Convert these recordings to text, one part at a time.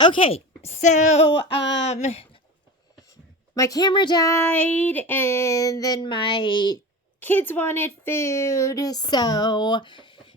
Okay, so my camera died and then my kids wanted food, so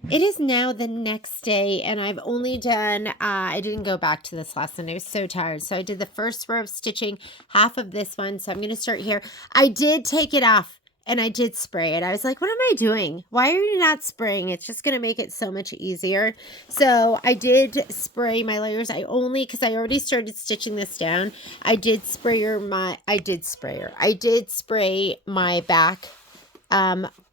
it is now the next day and I've only done I didn't go back to this lesson. I was so tired. So I did the first row of stitching, half of this one. So I'm going to start here. I did take it off and I did spray it. I was like, what am I doing? Why are you not spraying? It's just going to make it so much easier. So I did spray my layers. Because I already started stitching this down. I did spray my back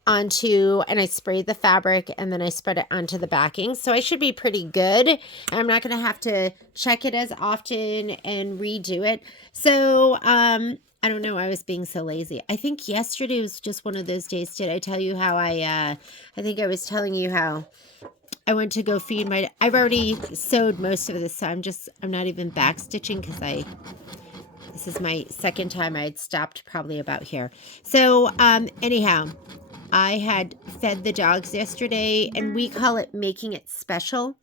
onto, and I sprayed the fabric and then I spread it onto the backing. So I should be pretty good. And I'm not going to have to check it as often and redo it. So, I don't know. I was being so lazy. I think yesterday was just one of those days. Did I tell you how I think I was telling you how I went to go feed I've already sewed most of this. So I'm not even back stitching because this is my second time. I had stopped probably about here. So, anyhow, I had fed the dogs yesterday and we call it making it special.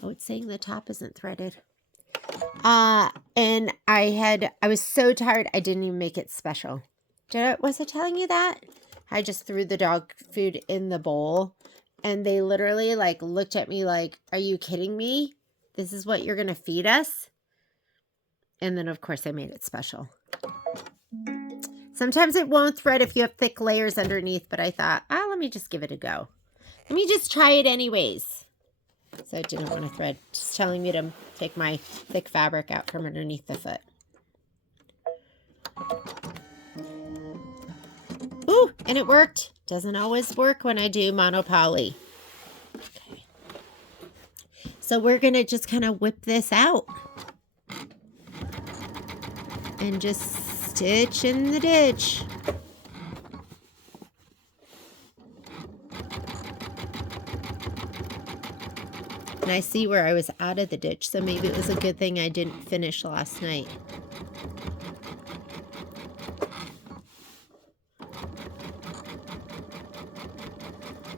Oh, it's saying the top isn't threaded. And I was so tired. I didn't even make it special. Was I telling you that? I just threw the dog food in the bowl and they literally like looked at me like, are you kidding me? This is what you're going to feed us? And then of course I made it special. Sometimes it won't thread if you have thick layers underneath, but I thought, let me just give it a go. Let me just try it anyways. So I didn't want to thread. Just telling me to take my thick fabric out from underneath the foot. Ooh, and it worked. Doesn't always work when I do monopoly. Okay. So we're going to just kind of whip this out. And just stitch in the ditch. And I see where I was out of the ditch, so maybe it was a good thing I didn't finish last night.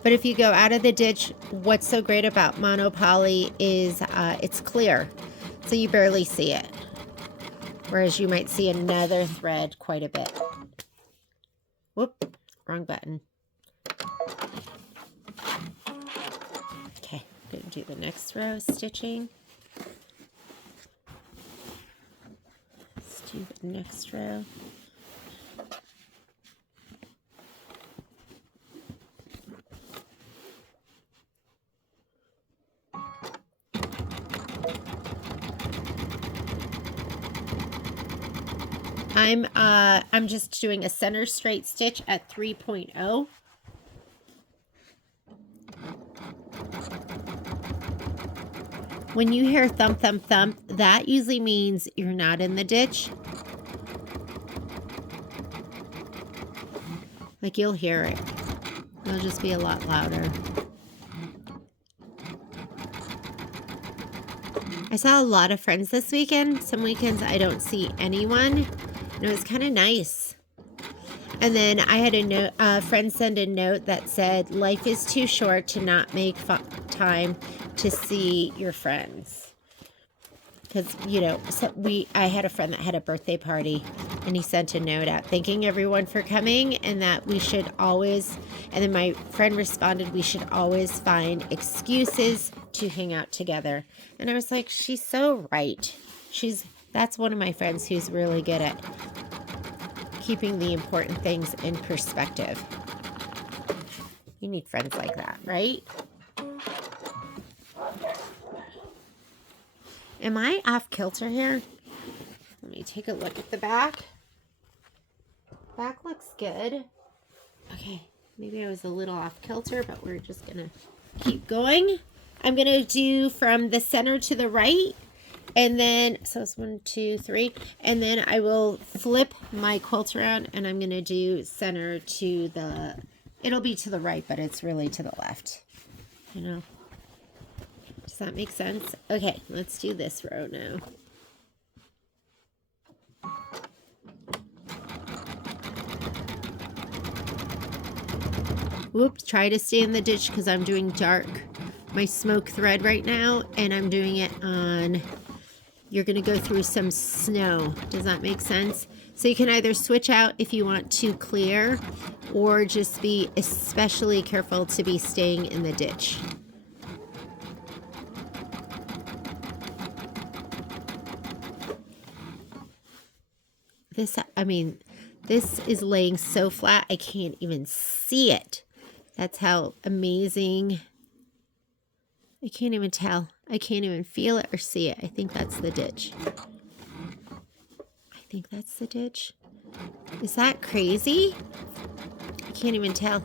But if you go out of the ditch, what's so great about monopoly is it's clear, so you barely see it. Whereas you might see another thread quite a bit. Whoop, wrong button. Okay, I'm going to do the next row of stitching. Let's do the next row. I'm just doing a center straight stitch at 3.0. When you hear thump, thump, thump, that usually means you're not in the ditch. Like you'll hear it. It'll just be a lot louder. I saw a lot of friends this weekend. Some weekends I don't see anyone. And it was kind of nice. And then I had a friend send a note that said, life is too short to not make time to see your friends. Because, I had a friend that had a birthday party and he sent a note out thanking everyone for coming and that we should always, and then my friend responded, we should always find excuses to hang out together. And I was like, she's so right. That's one of my friends who's really good at keeping the important things in perspective. You need friends like that, right? Am I off kilter here? Let me take a look at the back. Back looks good. Okay, maybe I was a little off kilter, but we're just gonna keep going. I'm gonna do from the center to the right. And then, so it's 1, 2, 3. And then I will flip my quilt around and I'm going to do center to it'll be to the right, but it's really to the left. Does that make sense? Okay, let's do this row now. Whoops, try to stay in the ditch because I'm doing my smoke thread right now. And I'm doing it on you're going to go through some snow. Does that make sense? So you can either switch out if you want to clear, or just be especially careful to be staying in the ditch. This, I mean, this is laying so flat, I can't even see it. That's how amazing. I can't even tell. I can't even feel it or see it. I think that's the ditch. I think that's the ditch. Is that crazy? I can't even tell.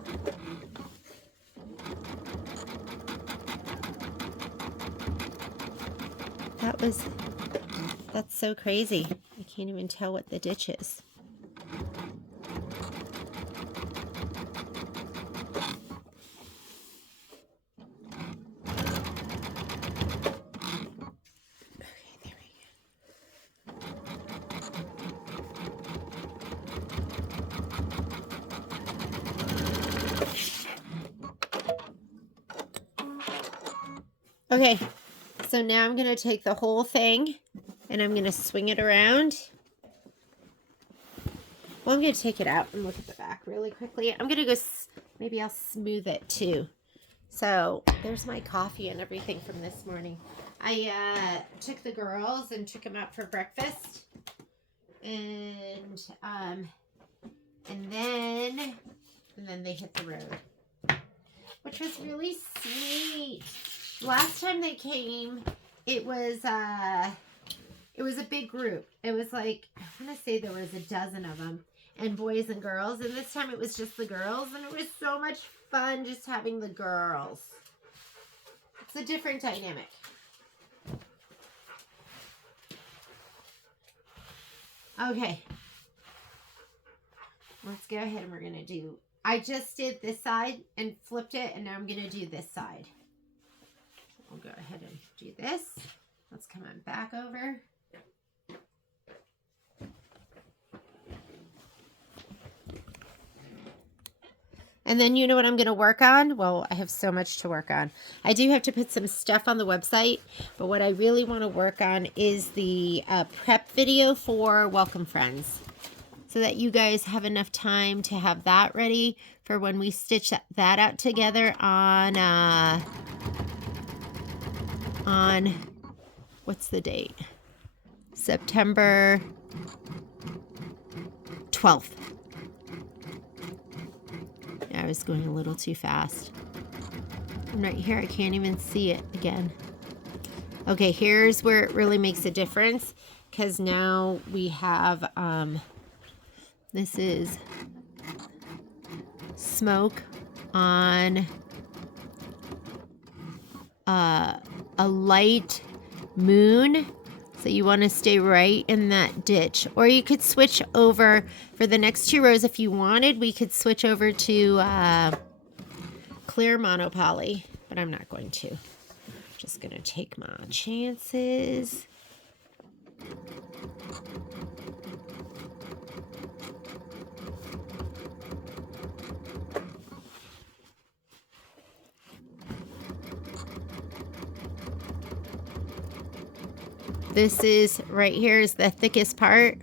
That's so crazy. I can't even tell what the ditch is. Okay, so now I'm going to take the whole thing and I'm going to swing it around. Well, I'm going to take it out and look at the back really quickly. I'm going to go, maybe I'll smooth it too. So there's my coffee and everything from this morning. I took the girls and took them out for breakfast. And then they hit the road, which was really sweet. Last time they came, it was a big group. It was like, I want to say there was a dozen of them, and boys and girls. And this time it was just the girls, and it was so much fun just having the girls. It's a different dynamic. Okay. Let's go ahead and we're going to do, I just did this side and flipped it, and now I'm going to do this side. We'll go ahead and do this. Let's come on back over. And then you know what I'm going to work on? Well, I have so much to work on. I do have to put some stuff on the website, but what I really want to work on is the prep video for Welcome Friends, so that you guys have enough time to have that ready for when we stitch that out together on what's the date? September 12th. Yeah, I was going a little too fast. And right here, I can't even see it again. Okay, here's where it really makes a difference, because now we have, this is smoke on a light moon, so you want to stay right in that ditch. Or you could switch over for the next 2 rows if you wanted. We could switch over to clear monopoly, but I'm not going to. Just gonna take my chances. This is right here is the thickest part.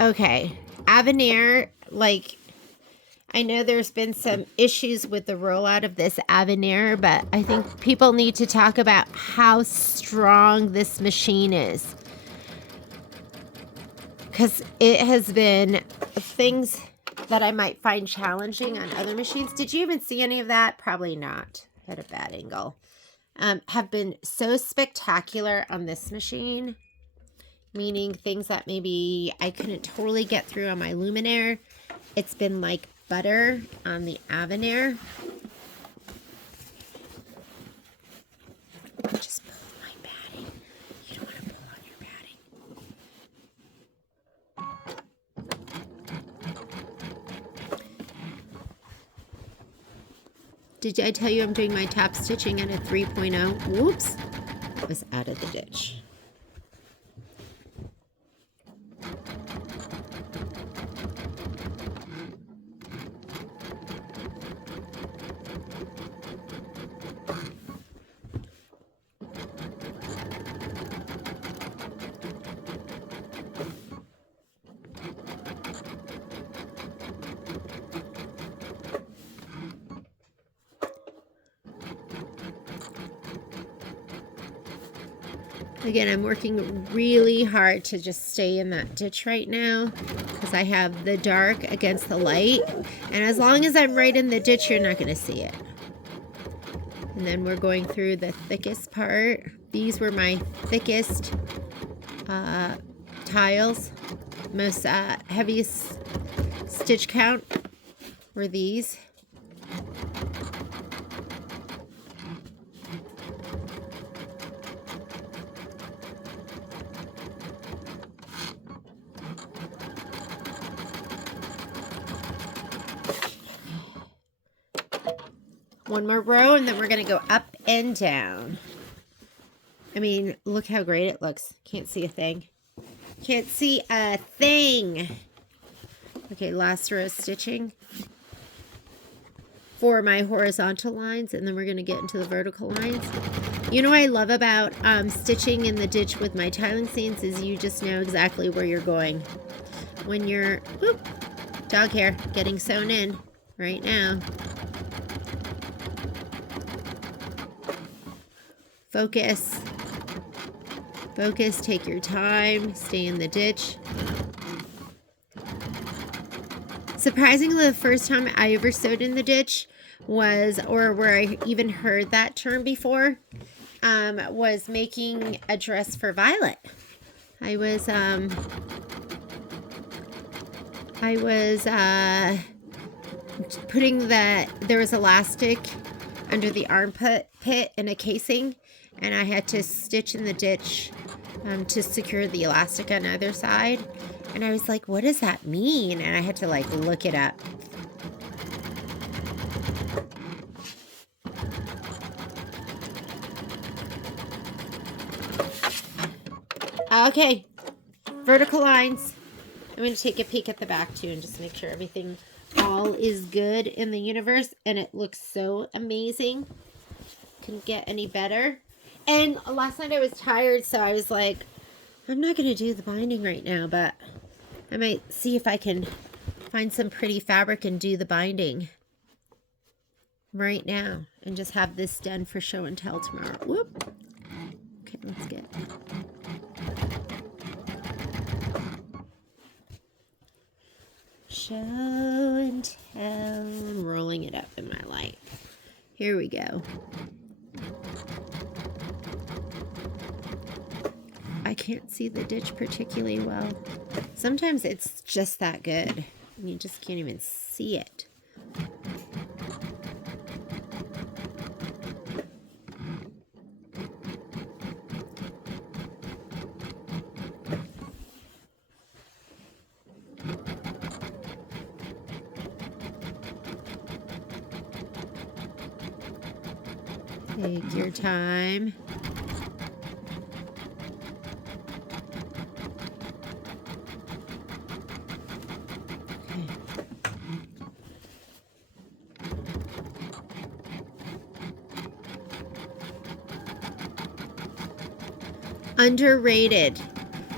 Okay, Avenir, like, I know there's been some issues with the rollout of this Avenir, but I think people need to talk about how strong this machine is, because it has been things that I might find challenging on other machines. Did you even see any of that? Probably not. At a bad angle. Have been so spectacular on this machine, meaning things that maybe I couldn't totally get through on my Luminaire. It's been like butter on the Avenir. Just pull my batting. You don't want to pull on your batting. Did I tell you I'm doing my top stitching at a 3.0? Whoops, it was out of the ditch. Again, I'm working really hard to just stay in that ditch right now because I have the dark against the light. And as long as I'm right in the ditch, you're not going to see it. And then we're going through the thickest part. These were my thickest tiles. Most heaviest stitch count were these. One more row, and then we're going to go up and down. I mean, look how great it looks. Can't see a thing. Can't see a thing. Okay, last row of stitching for my horizontal lines, and then we're going to get into the vertical lines. You know what I love about stitching in the ditch with my tiling scenes is you just know exactly where you're going. When you're, whoop, dog hair getting sewn in right now. Focus. Focus, take your time, stay in the ditch. Surprisingly, the first time I ever sewed in the ditch was, or where I even heard that term before, was making a dress for Violet. I was putting there was elastic under the armpit pit in a casing, and I had to stitch in the ditch to secure the elastic on either side. And I was like, what does that mean? And I had to like look it up. Okay, vertical lines. I'm going to take a peek at the back too and just make sure everything all is good in the universe. And it looks so amazing. Couldn't get any better. And last night I was tired, so I was like, I'm not going to do the binding right now, but I might see if I can find some pretty fabric and do the binding right now and just have this done for show and tell tomorrow. Whoop. Okay, let's get show and tell. I'm rolling it up in my light. Here we go. I can't see the ditch particularly well. Sometimes it's just that good. You just can't even see it. Take your time. Underrated.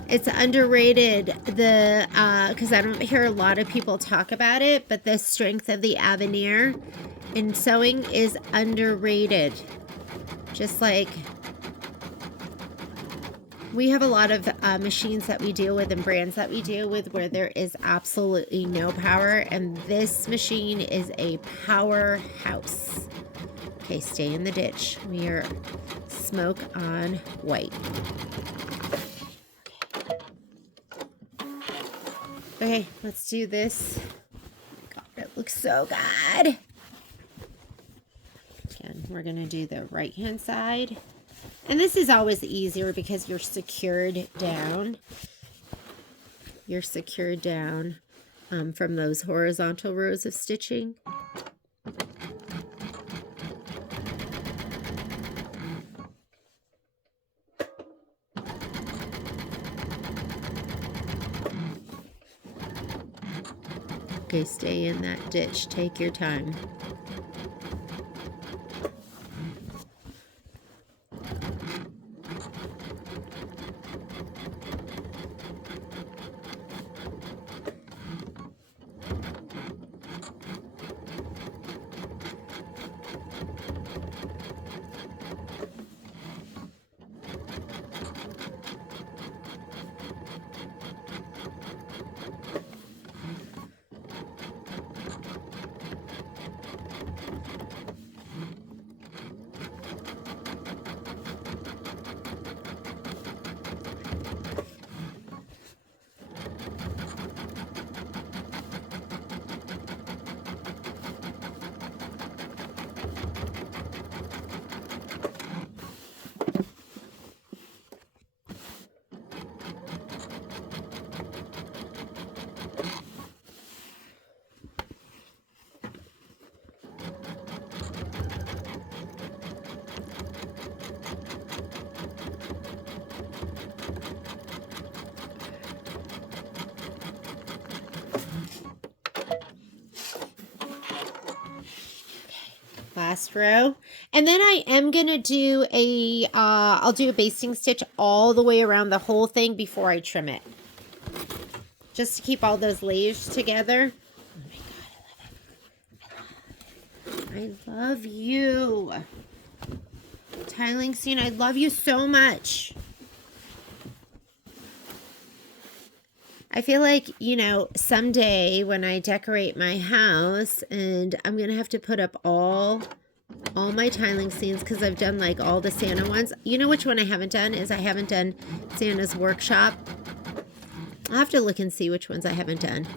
It's underrated, because I don't hear a lot of people talk about it, but the strength of the Avenir in sewing is underrated. Just like we have a lot of machines that we deal with and brands that we deal with where there is absolutely no power, and this machine is a powerhouse. Okay, stay in the ditch. We are smoke on white. Okay, let's do this. God, it looks so good. Again, we're going to do the right-hand side. And this is always easier because you're secured down. You're secured down from those horizontal rows of stitching. Okay, stay in that ditch. Take your time. last row. And then I am going to do I'll do a basting stitch all the way around the whole thing before I trim it. Just to keep all those layers together. Oh my God, I love you. Tiling scene, I love you so much. I feel like, you know, someday when I decorate my house and I'm going to have to put up all my tiling scenes because I've done like all the Santa ones. You know which one I haven't done is I haven't done Santa's workshop. I'll have to look and see which ones I haven't done.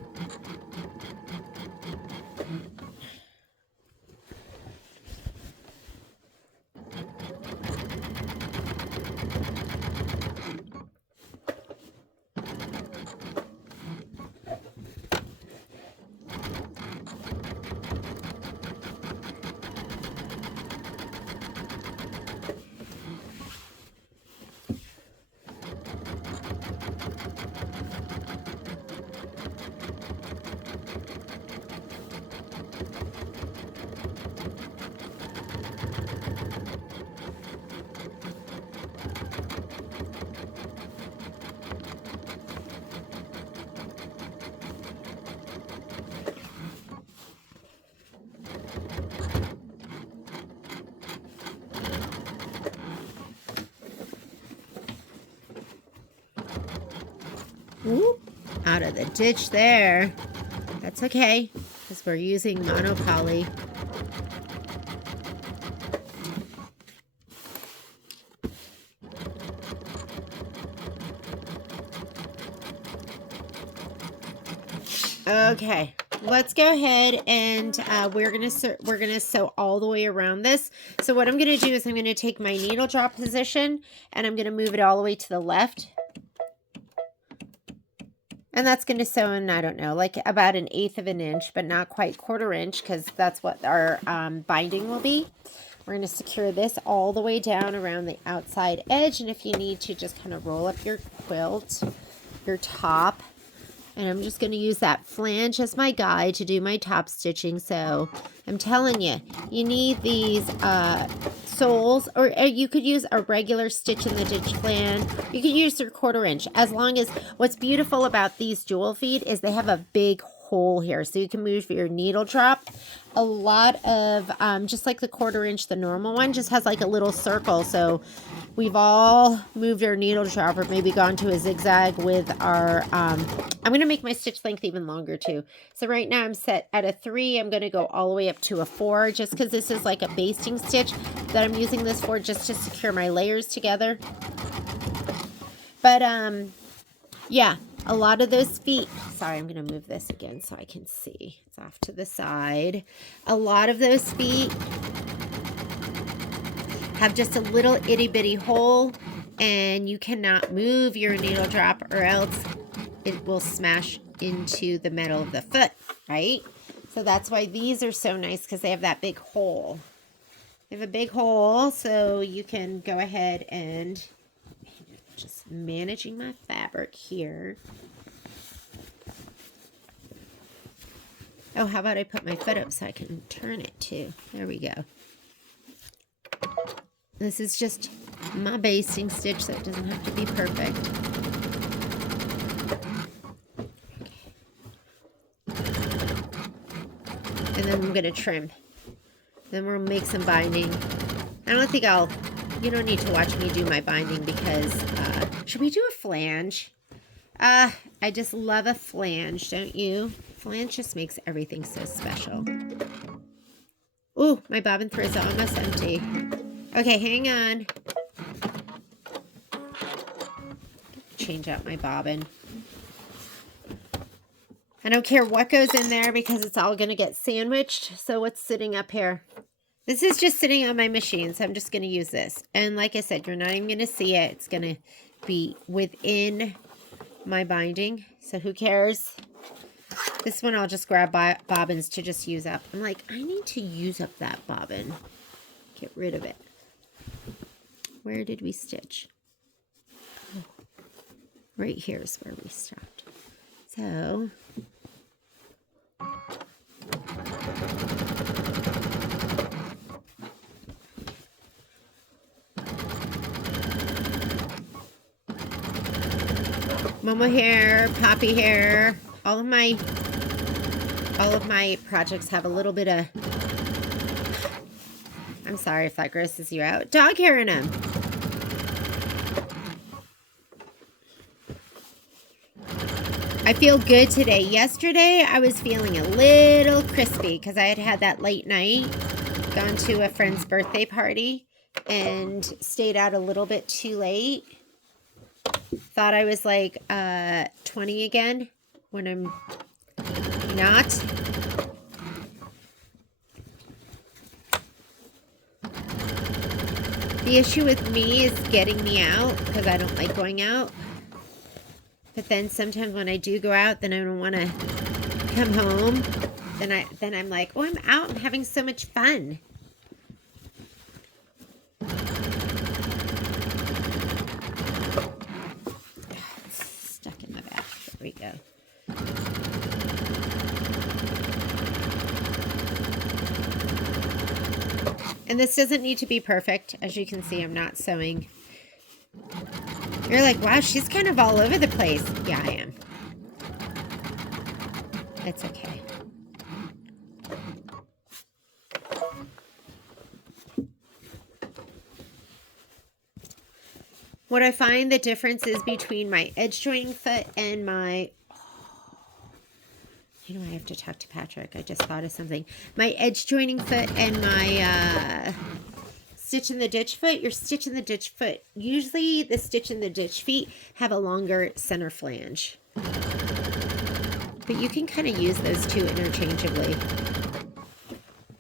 Ooh, out of the ditch there. That's okay, because we're using monopoly. Okay, let's go ahead and we're gonna sew all the way around this. So what I'm gonna do is I'm gonna take my needle drop position and I'm gonna move it all the way to the left. And that's going to sew in, I don't know, like about 1/8 of an inch, but not quite 1/4 inch because that's what our binding will be. We're going to secure this all the way down around the outside edge. And if you need to, just kind of roll up your quilt, your top. And I'm just going to use that flange as my guide to do my top stitching. So I'm telling you, you need these soles, or you could use a regular stitch in the ditch plan. You could use your 1/4 inch, as long as what's beautiful about these jewel feet is they have a big hole here, so you can move your needle drop. A lot of just like the 1/4 inch, the normal one just has like a little circle, so we've all moved our needle drop or maybe gone to a zigzag with our I'm going to make my stitch length even longer too. So right now I'm set at a 3. I'm going to go all the way up to a 4 just because this is like a basting stitch that I'm using this for, just to secure my layers together. But yeah, a lot of those feet, sorry, I'm going to move this again so I can see. It's off to the side. A lot of those feet have just a little itty bitty hole, and you cannot move your needle drop or else it will smash into the metal of the foot, right? So that's why these are so nice, because they have that big hole. They have a big hole, so you can go ahead and just managing my fabric here. Oh, how about I put my foot up so I can turn it too? There we go. This is just my basting stitch, so it doesn't have to be perfect. And then I'm going to trim. Then we'll make some binding. I don't think you don't need to watch me do my binding because, should we do a flange? I just love a flange, don't you? Flange just makes everything so special. Ooh, my bobbin threads are almost empty. Okay, hang on. Change out my bobbin. I don't care what goes in there because it's all going to get sandwiched. So what's sitting up here? This is just sitting on my machine, so I'm just going to use this. And like I said, you're not even going to see it. It's going to be within my binding, so who cares? This one I'll just grab bobbins to just use up. I'm like, I need to use up that bobbin. Get rid of it. Where did we stitch? Oh, right here is where we stopped. So Momo hair, poppy hair. All of my projects have a little bit of, I'm sorry if that grosses you out, dog hair in them. I feel good today. Yesterday, I was feeling a little crispy because I had had that late night, gone to a friend's birthday party, and stayed out a little bit too late. Thought I was like 20 again when I'm not. The issue with me is getting me out because I don't like going out. But then sometimes when I do go out, then I don't want to come home. Then I'm like, oh, I'm out. I'm having so much fun. It's stuck in my back. There we go. And this doesn't need to be perfect. As you can see, I'm not sewing. You're like, wow, she's kind of all over the place. Yeah, I am. It's okay. What I find the difference is between my edge joining foot and my... You know, I have to talk to Patrick. I just thought of something. My edge joining foot and my stitch in the ditch foot. Your stitch in the ditch foot. Usually the stitch in the ditch feet have a longer center flange. But you can kind of use those two interchangeably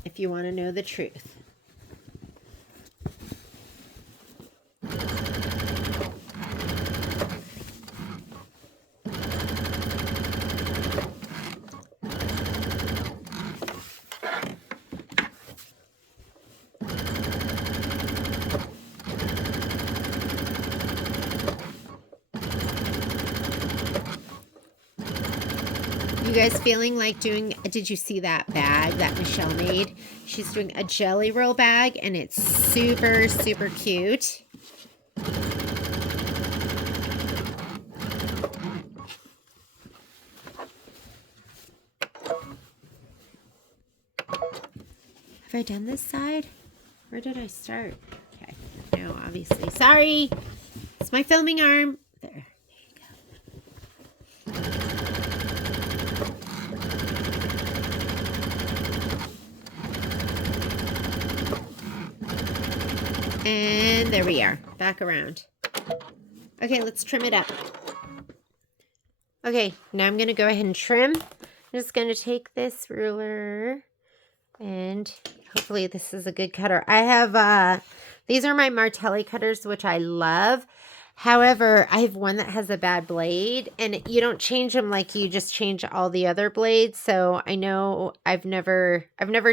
if you want to know the truth. You guys feeling like doing, did you see that bag that Michelle made? She's doing a jelly roll bag and it's super, super cute. Have I done this side? Where did I start? Okay, no, obviously. Sorry, it's my filming arm. There. And there we are, back around. Okay, let's trim it up. Okay, now I'm gonna go ahead and trim. I'm just gonna take this ruler and hopefully this is a good cutter. I have, these are my Martelli cutters, which I love. However, I have one that has a bad blade, and you don't change them like you just change all the other blades. So I know I've never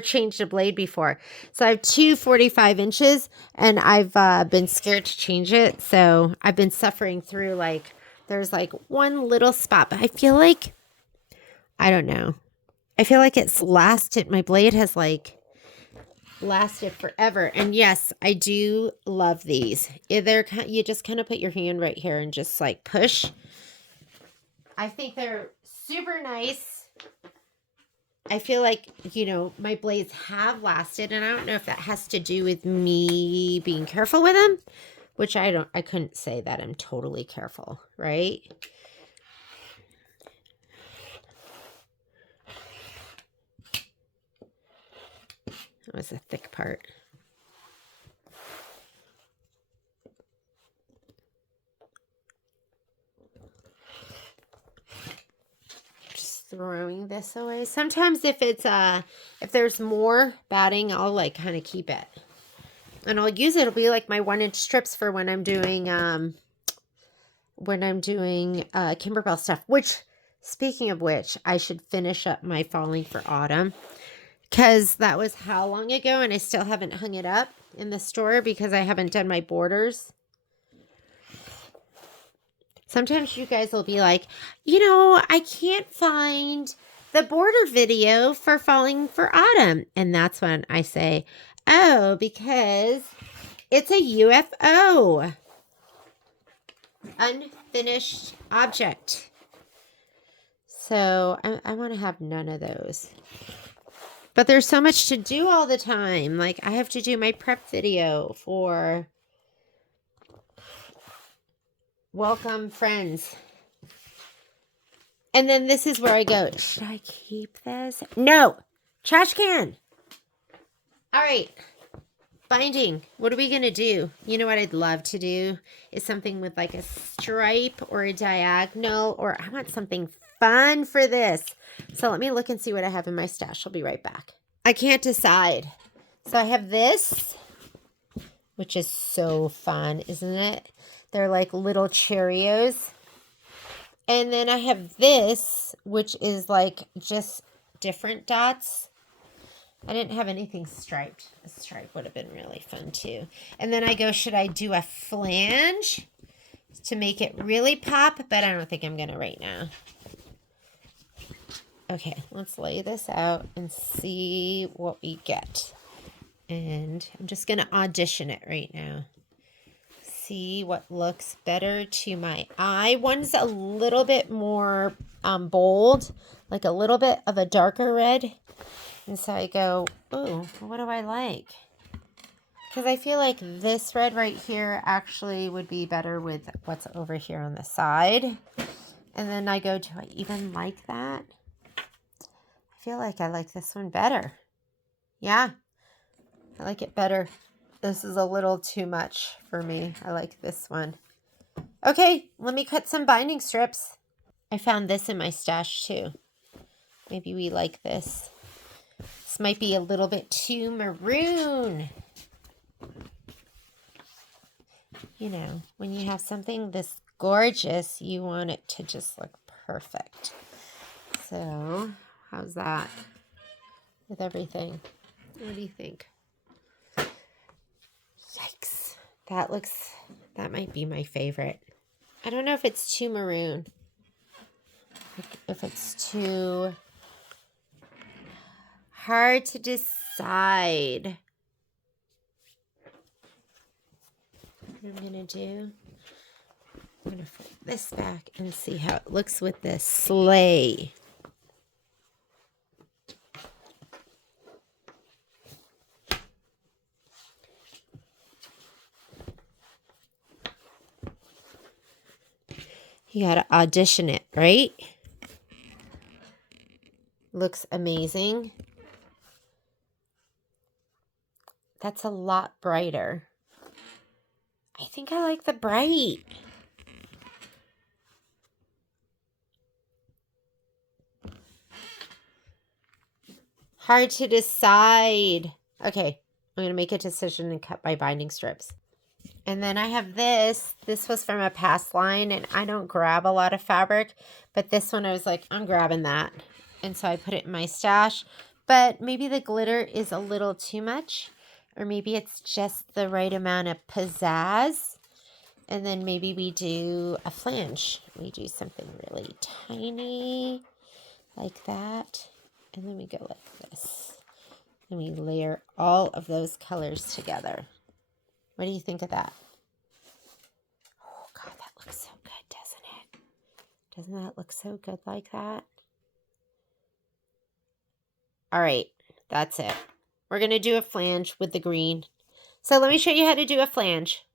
changed a blade before. So I have two 45 inches, and I've been scared to change it. So I've been suffering through, like, there's like one little spot, but I feel like, I don't know. I feel like it's lasted, my blade has like lasted forever. And yes, I do love these. You just kind of put your hand right here and just like push. I think they're super nice. I feel like, you know, my blades have lasted, and I don't know if that has to do with me being careful with them, which I couldn't say that I'm totally careful, right? That was a thick part. Just throwing this away. Sometimes if it's if there's more batting, I'll like kind of keep it. And I'll use it. It'll be like my 1-inch strips for when I'm doing Kimberbell stuff, which, speaking of which, I should finish up my Falling for Autumn. Because that was how long ago, and I still haven't hung it up in the store because I haven't done my borders. Sometimes you guys will be like, you know, I can't find the border video for Falling for Autumn. And that's when I say, oh, because it's a UFO. unfinished object. So I want to have none of those. But there's so much to do all the time. Like, I have to do my prep video for Welcome Friends. And then this is where I go, should I keep this? No! Trash can! All right. Binding. What are we going to do? You know what I'd love to do is something with like a stripe or a diagonal, or I want something fun for this. So let me look and see what I have in my stash. I'll be right back. I can't decide. So I have this, which is so fun, isn't it? They're like little Cheerios. And then I have this, which is like just different dots. I didn't have anything striped. A stripe would have been really fun too. And then I go, should I do a flange to make it really pop? But I don't think I'm going to right now. Okay, let's lay this out and see what we get. And I'm just going to audition it right now. See what looks better to my eye. One's a little bit more bold, like a little bit of a darker red. And so I go, ooh, what do I like? Because I feel like this red right here actually would be better with what's over here on the side. And then I go, do I even like that? I feel like I like this one better. Yeah, I like it better. This is a little too much for me. I like this one. Okay, let me cut some binding strips. I found this in my stash too. Maybe we like this. This might be a little bit too maroon. You know, when you have something this gorgeous, you want it to just look perfect. So, how's that with everything? What do you think? Yikes. That might be my favorite. I don't know if it's too maroon. If it's too hard to decide. What I'm going to do, I'm going to fold this back and see how it looks with this sleigh. You got to audition it, right? Looks amazing. That's a lot brighter. I think I like the bright. Hard to decide. Okay, I'm going to make a decision and cut my binding strips. And then I have this. This was from a past line, and I don't grab a lot of fabric. But this one, I was like, I'm grabbing that. And so I put it in my stash. But maybe the glitter is a little too much. Or maybe it's just the right amount of pizzazz. And then maybe we do a flange. We do something really tiny like that. And then we go like this. And we layer all of those colors together. What do you think of that? Oh, God, that looks so good, doesn't it? Doesn't that look so good like that? All right, that's it. We're going to do a flange with the green. So let me show you how to do a flange.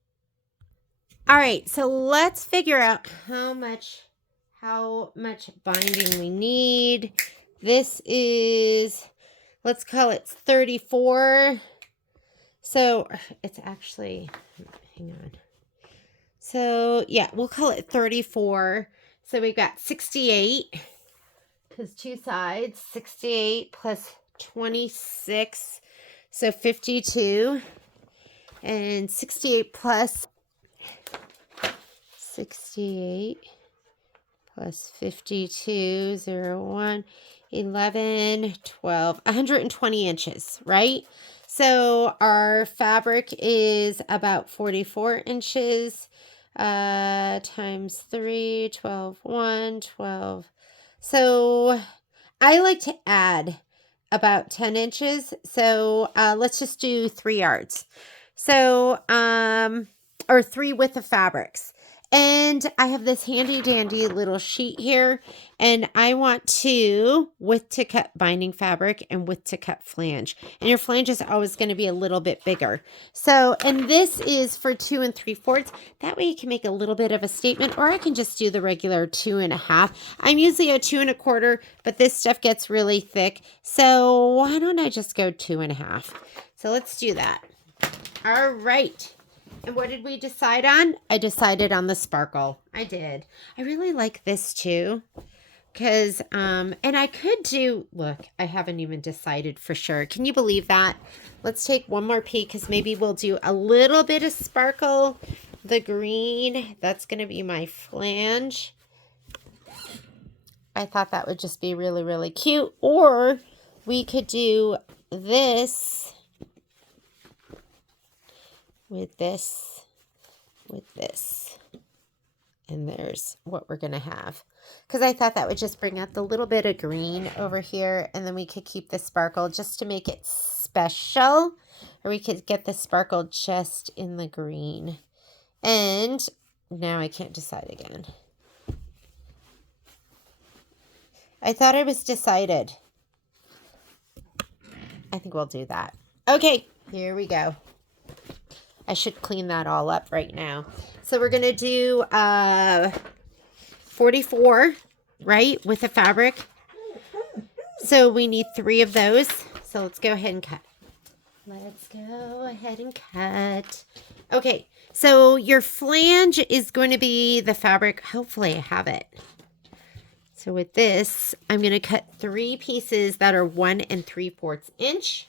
All right, so let's figure out how much binding we need. This is, let's call it 34. So it's actually, hang on. So yeah, we'll call it 34. So we've got 68, because two sides, 68 plus 26, so 52. And 68 plus 68 plus 52, 0, 1, 11, 12, 120 inches, right? So our fabric is about 44 inches times 3, 12, 1, 12. So I like to add about 10 inches. So let's just do 3 yards. So, or 3 width of fabrics. And I have this handy dandy little sheet here, and I want to width to cut binding fabric and width to cut flange. And your flange is always going to be a little bit bigger. So, and this is for 2 3/4. That way you can make a little bit of a statement, or I can just do the regular 2 1/2. I'm usually a 2 1/4, but this stuff gets really thick. So why don't I just go 2 1/2? So let's do that. All right. And what did we decide on? I decided on the sparkle. I did. I really like this too. Because, and I could do, look, I haven't even decided for sure. Can you believe that? Let's take one more peek because maybe we'll do a little bit of sparkle. The green, that's going to be my flange. I thought that would just be really, really cute. Or we could do this with this, with this. And there's what we're going to have. Because I thought that would just bring out the little bit of green over here. And then we could keep the sparkle just to make it special. Or we could get the sparkle just in the green. And now I can't decide again. I thought I was decided. I think we'll do that. Okay, here we go. I should clean that all up right now. So we're going to do 44, right, with the fabric. So we need 3 of those. So let's go ahead and cut. Let's go ahead and cut. Okay, so your flange is going to be the fabric. Hopefully I have it. So with this, I'm going to cut 3 pieces that are 1 3/4 inch.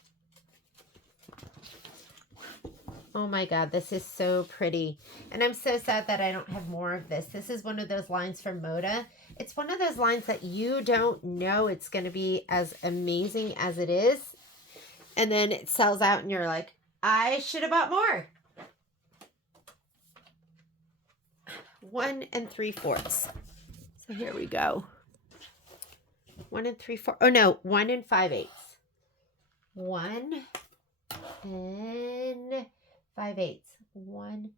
Oh my God, this is so pretty. And I'm so sad that I don't have more of this. This is one of those lines from Moda. It's one of those lines that you don't know it's going to be as amazing as it is. And then it sells out and you're like, I should have bought more. 1 3/4. So here we go. 1 3/4. Oh no, 1 5/8. 1 and 5/8. 1,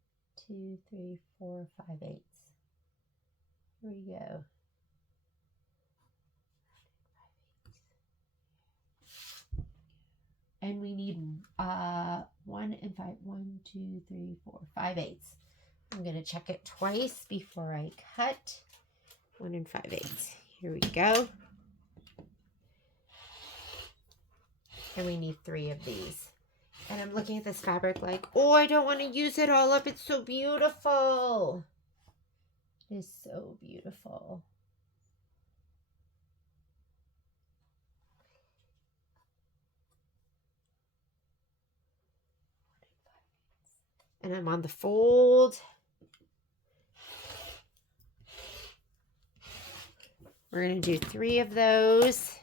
2, 3, 4, 5/8. Here we go. And we need 1 and 5. 1, 2, 3, 4, 5/8. I'm going to check it twice before I cut. 1 5/8. Here we go. And we need 3 of these. And I'm looking at this fabric like, oh, I don't want to use it all up. It's so beautiful. It is so beautiful. And I'm on the fold. We're going to do 3 of those.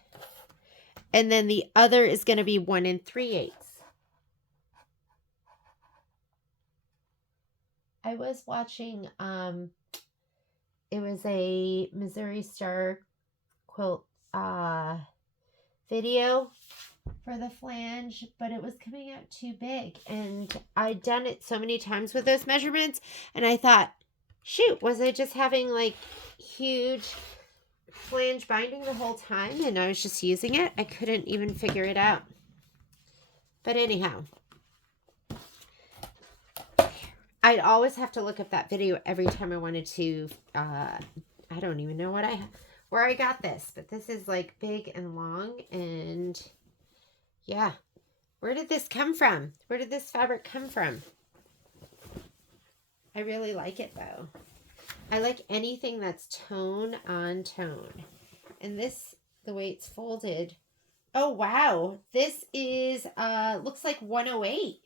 And then the other is going to be 1 3/8. I was watching, it was a Missouri Star quilt video for the flange, but it was coming out too big. And I'd done it so many times with those measurements. And I thought, shoot, was I just having like huge flange binding the whole time? And I was just using it. I couldn't even figure it out. But anyhow, I'd always have to look up that video every time I wanted to, I don't even know where I got this, but this is like big and long, and yeah. Where did this come from? Where did this fabric come from? I really like it though. I like anything that's tone on tone. And this, the way it's folded. Oh wow, this is, looks like 108.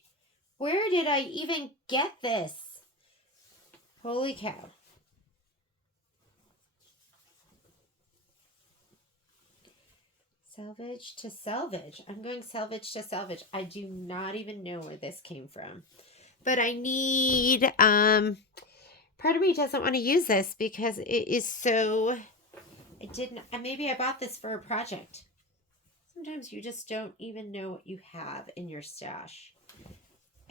Where did I even get this? Holy cow. Selvage to selvage. I'm going selvage to selvage. I do not even know where this came from. But I need, part of me doesn't want to use this because it is so, maybe I bought this for a project. Sometimes you just don't even know what you have in your stash.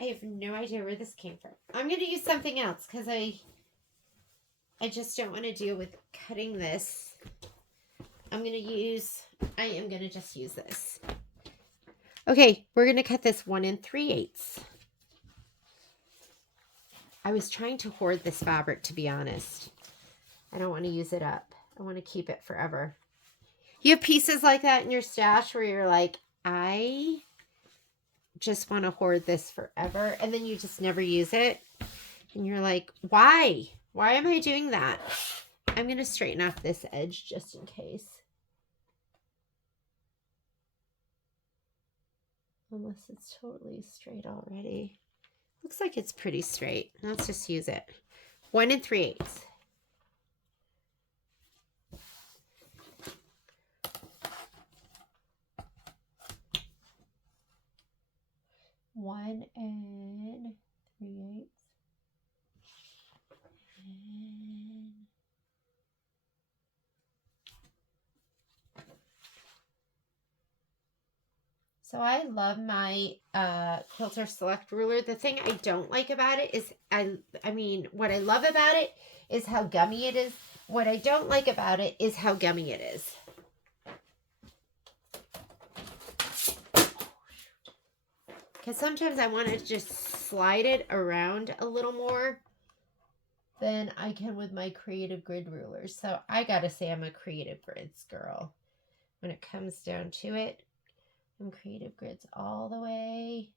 I have no idea where this came from. I'm going to use something else because I just don't want to deal with cutting this. I am going to just use this. Okay, we're going to cut this 1 3/8. I was trying to hoard this fabric, to be honest. I don't want to use it up. I want to keep it forever. You have pieces like that in your stash where you're like, I just want to hoard this forever, and then you just never use it. And you're like, why? Why am I doing that? I'm going to straighten off this edge just in case. Unless it's totally straight already. Looks like it's pretty straight. Let's just use it. 1 3/8. One and 3/8. So I love my Quilter Select ruler. The thing I don't like about it is, I mean, what I love about it is how gummy it is. What I don't like about it is how gummy it is. Because sometimes I want to just slide it around a little more than I can with my Creative Grid rulers. So I gotta say I'm a Creative Grids girl. When it comes down to it, I'm Creative Grids all the way.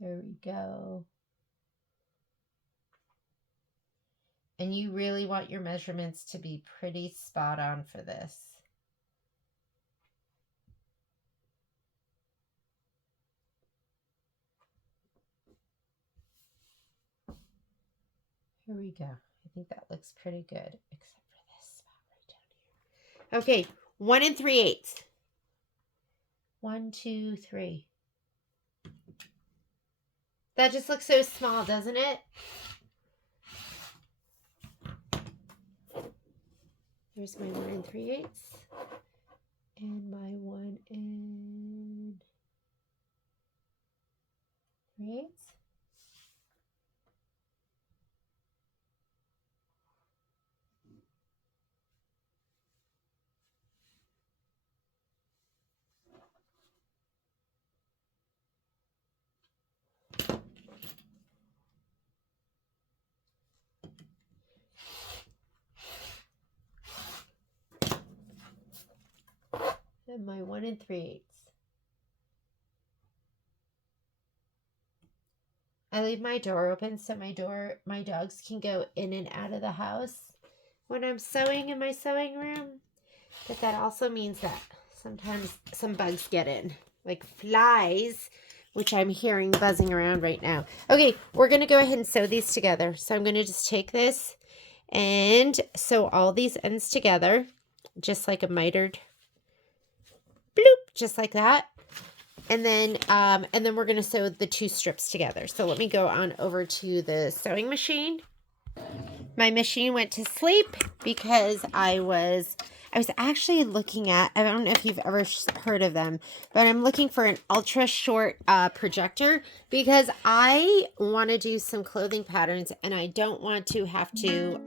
There we go. And you really want your measurements to be pretty spot on for this. Here we go. I think that looks pretty good, except for this spot right down here. Okay, 1 3/8. 1, 2, 3. That just looks so small, doesn't it? There's my 1 3/8 and my 1 3/8. And my 1 3/8. I leave my door open so my dogs can go in and out of the house when I'm sewing in my sewing room. But that also means that sometimes some bugs get in, like flies, which I'm hearing buzzing around right now. Okay, we're going to go ahead and sew these together. So I'm going to just take this and sew all these ends together, just like a mitered. Bloop, just like that. And then we're going to sew the 2 strips together. So let me go on over to the sewing machine. My machine went to sleep because I was actually looking at, I don't know if you've ever heard of them, but I'm looking for an ultra short projector because I want to do some clothing patterns and I don't want to have to,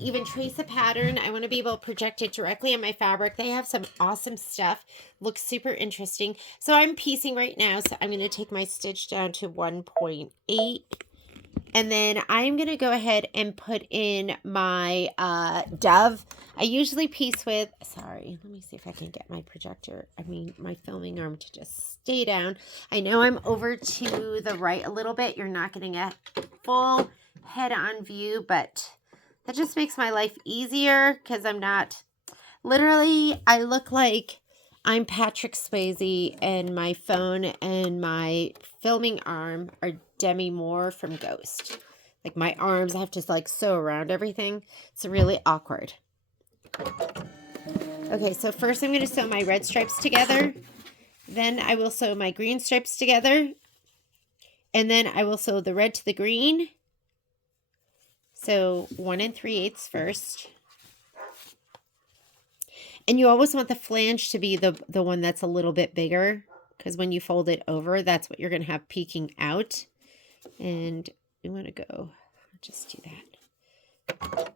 even trace a pattern. I want to be able to project it directly on my fabric. They have some awesome stuff. Looks super interesting. So I'm piecing right now. So I'm going to take my stitch down to 1.8. And then I'm going to go ahead and put in my dove. I usually piece with, sorry, let me see if I can get my projector, my filming arm to just stay down. I know I'm over to the right a little bit. You're not getting a full head-on view, but that just makes my life easier because I'm not, literally, I look like I'm Patrick Swayze and my phone and my filming arm are Demi Moore from Ghost. Like my arms, I have to like sew around everything. It's really awkward. Okay, so first I'm going to sew my red stripes together. Then I will sew my green stripes together. And then I will sew the red to the green. So 1 3/8 first. And you always want the flange to be the one that's a little bit bigger, because when you fold it over, that's what you're going to have peeking out. And we want to go, just do that.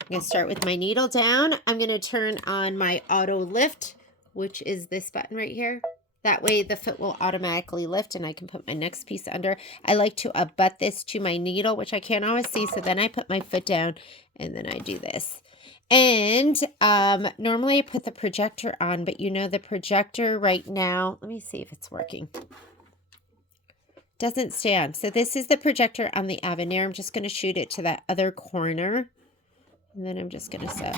I'm going to start with my needle down. I'm going to turn on my auto lift, which is this button right here. That way the foot will automatically lift and I can put my next piece under. I like to abut this to my needle, which I can't always see. So then I put my foot down and then I do this. And normally I put the projector on, but you know the projector right now, let me see if it's working. Doesn't stay on. So this is the projector on the Avenir. I'm just going to shoot it to that other corner. And then I'm just going to sew.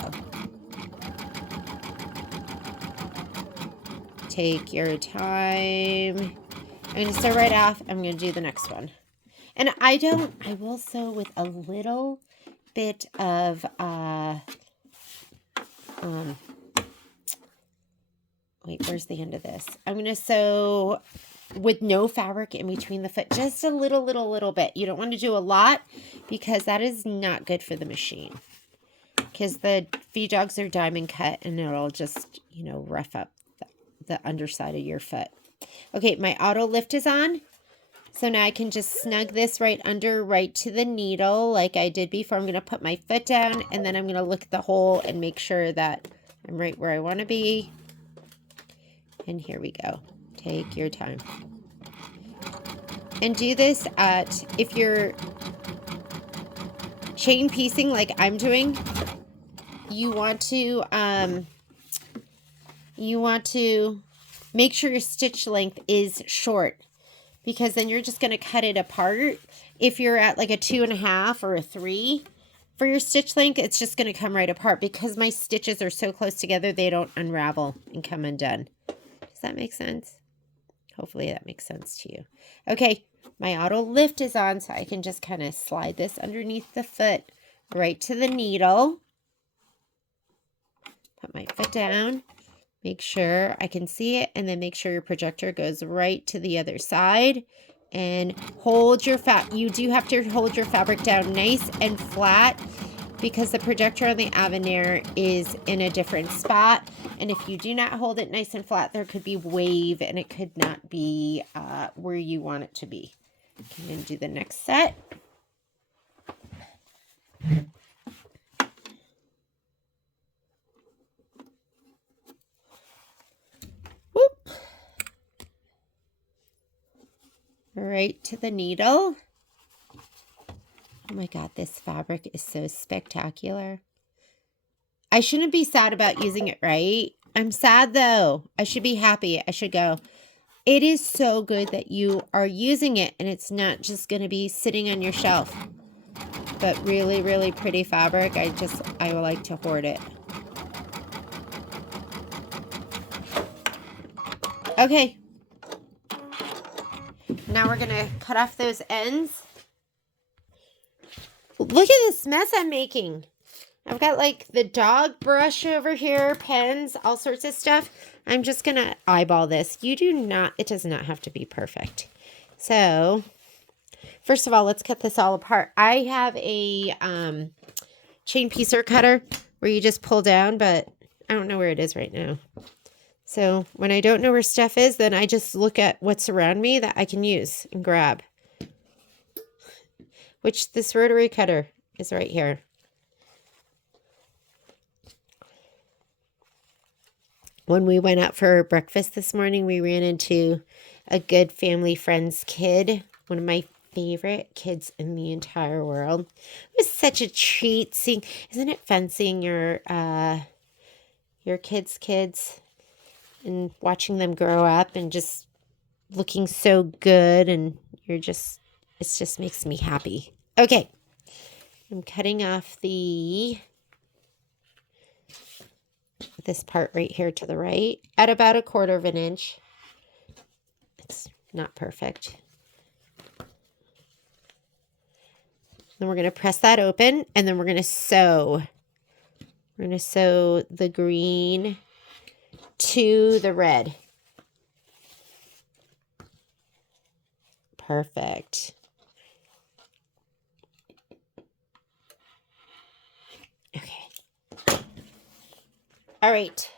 Take your time. I'm going to sew right off. I'm going to do the next one. And I will sew with a little bit of, wait, where's the end of this? I'm going to sew with no fabric in between the foot, just a little bit. You don't want to do a lot because that is not good for the machine. Because the feed dogs are diamond cut and it'll just, you know, rough up the underside of your foot. Okay, my auto lift is on. So now I can just snug this right under, right to the needle like I did before. I'm going to put my foot down and then I'm going to look at the hole and make sure that I'm right where I want to be. And here we go. Take your time. And do this if you're chain piecing like I'm doing, you want to make sure your stitch length is short, because then you're just going to cut it apart. If you're at like a 2.5 or a 3 for your stitch length, it's just going to come right apart because my stitches are so close together they don't unravel and come undone. Does that make sense? Hopefully that makes sense to you. Okay, my auto lift is on, so I can just kind of slide this underneath the foot right to the needle. Put my foot down, make sure I can see it, and then make sure your projector goes right to the other side. And hold your you do have to hold your fabric down nice and flat because the projector on the Avenir is in a different spot. And if you do not hold it nice and flat, there could be wave and it could not be where you want it to be. Okay, I'm going to do the next set. Whoop. Right to the needle. Oh my God, this fabric is so spectacular. I shouldn't be sad about using it, right? I'm sad though. I should be happy. I should go. It is so good that you are using it and it's not just going to be sitting on your shelf. But really, really pretty fabric. I would like to hoard it. Okay. Now we're going to cut off those ends. Look at this mess I'm making. I've got like the dog brush over here, pens, all sorts of stuff. I'm just going to eyeball this. It does not have to be perfect. So, first of all, let's cut this all apart. I have a chain piecer cutter where you just pull down, but I don't know where it is right now. So when I don't know where stuff is, then I just look at what's around me that I can use and grab. Which this rotary cutter is right here. When we went out for breakfast this morning, we ran into a good family friend's kid. One of my favorite kids in the entire world. It was such a treat seeing, isn't it fun seeing your kids and watching them grow up and just looking so good, and it just makes me happy. Okay, I'm cutting off this part right here to the right at about 1/4 of an inch. It's not perfect. Then we're going to press that open, and then we're going to sew. We're going to sew the green to the red. Perfect. Okay. All right.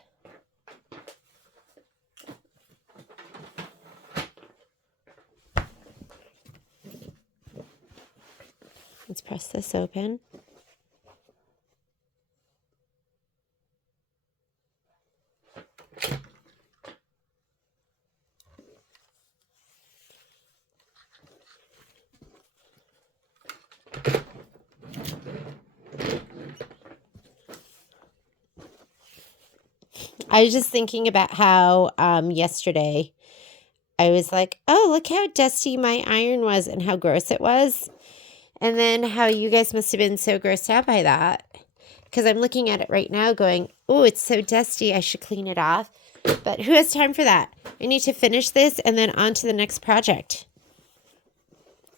Let's press this open. I was just thinking about how yesterday I was like, oh, look how dusty my iron was and how gross it was. And then how you guys must have been so grossed out by that. Because I'm looking at it right now going, oh, it's so dusty. I should clean it off. But who has time for that? I need to finish this and then on to the next project.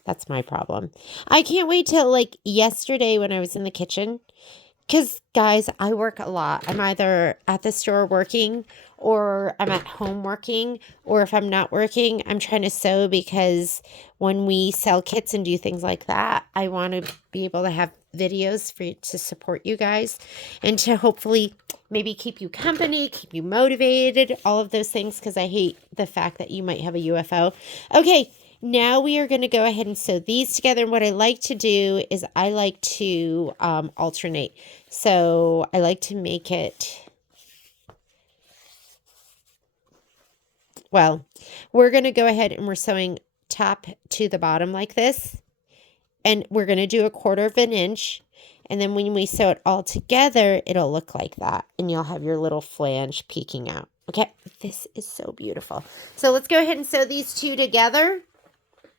That's my problem. I can't wait till like yesterday when I was in the kitchen. Because, guys, I work a lot. I'm either at the store working or I'm at home working. Or if I'm not working, I'm trying to sew because when we sell kits and do things like that, I want to be able to have videos for you to support you guys and to hopefully maybe keep you company, keep you motivated, all of those things because I hate the fact that you might have a UFO. Okay. Now we are going to go ahead and sew these together. And what I like to do is I like to alternate. So I like to make it, well, we're going to go ahead and we're sewing top to the bottom like this. And we're going to do 1/4 of an inch. And then when we sew it all together, it'll look like that. And you'll have your little flange peeking out. Okay, this is so beautiful. So let's go ahead and sew these two together.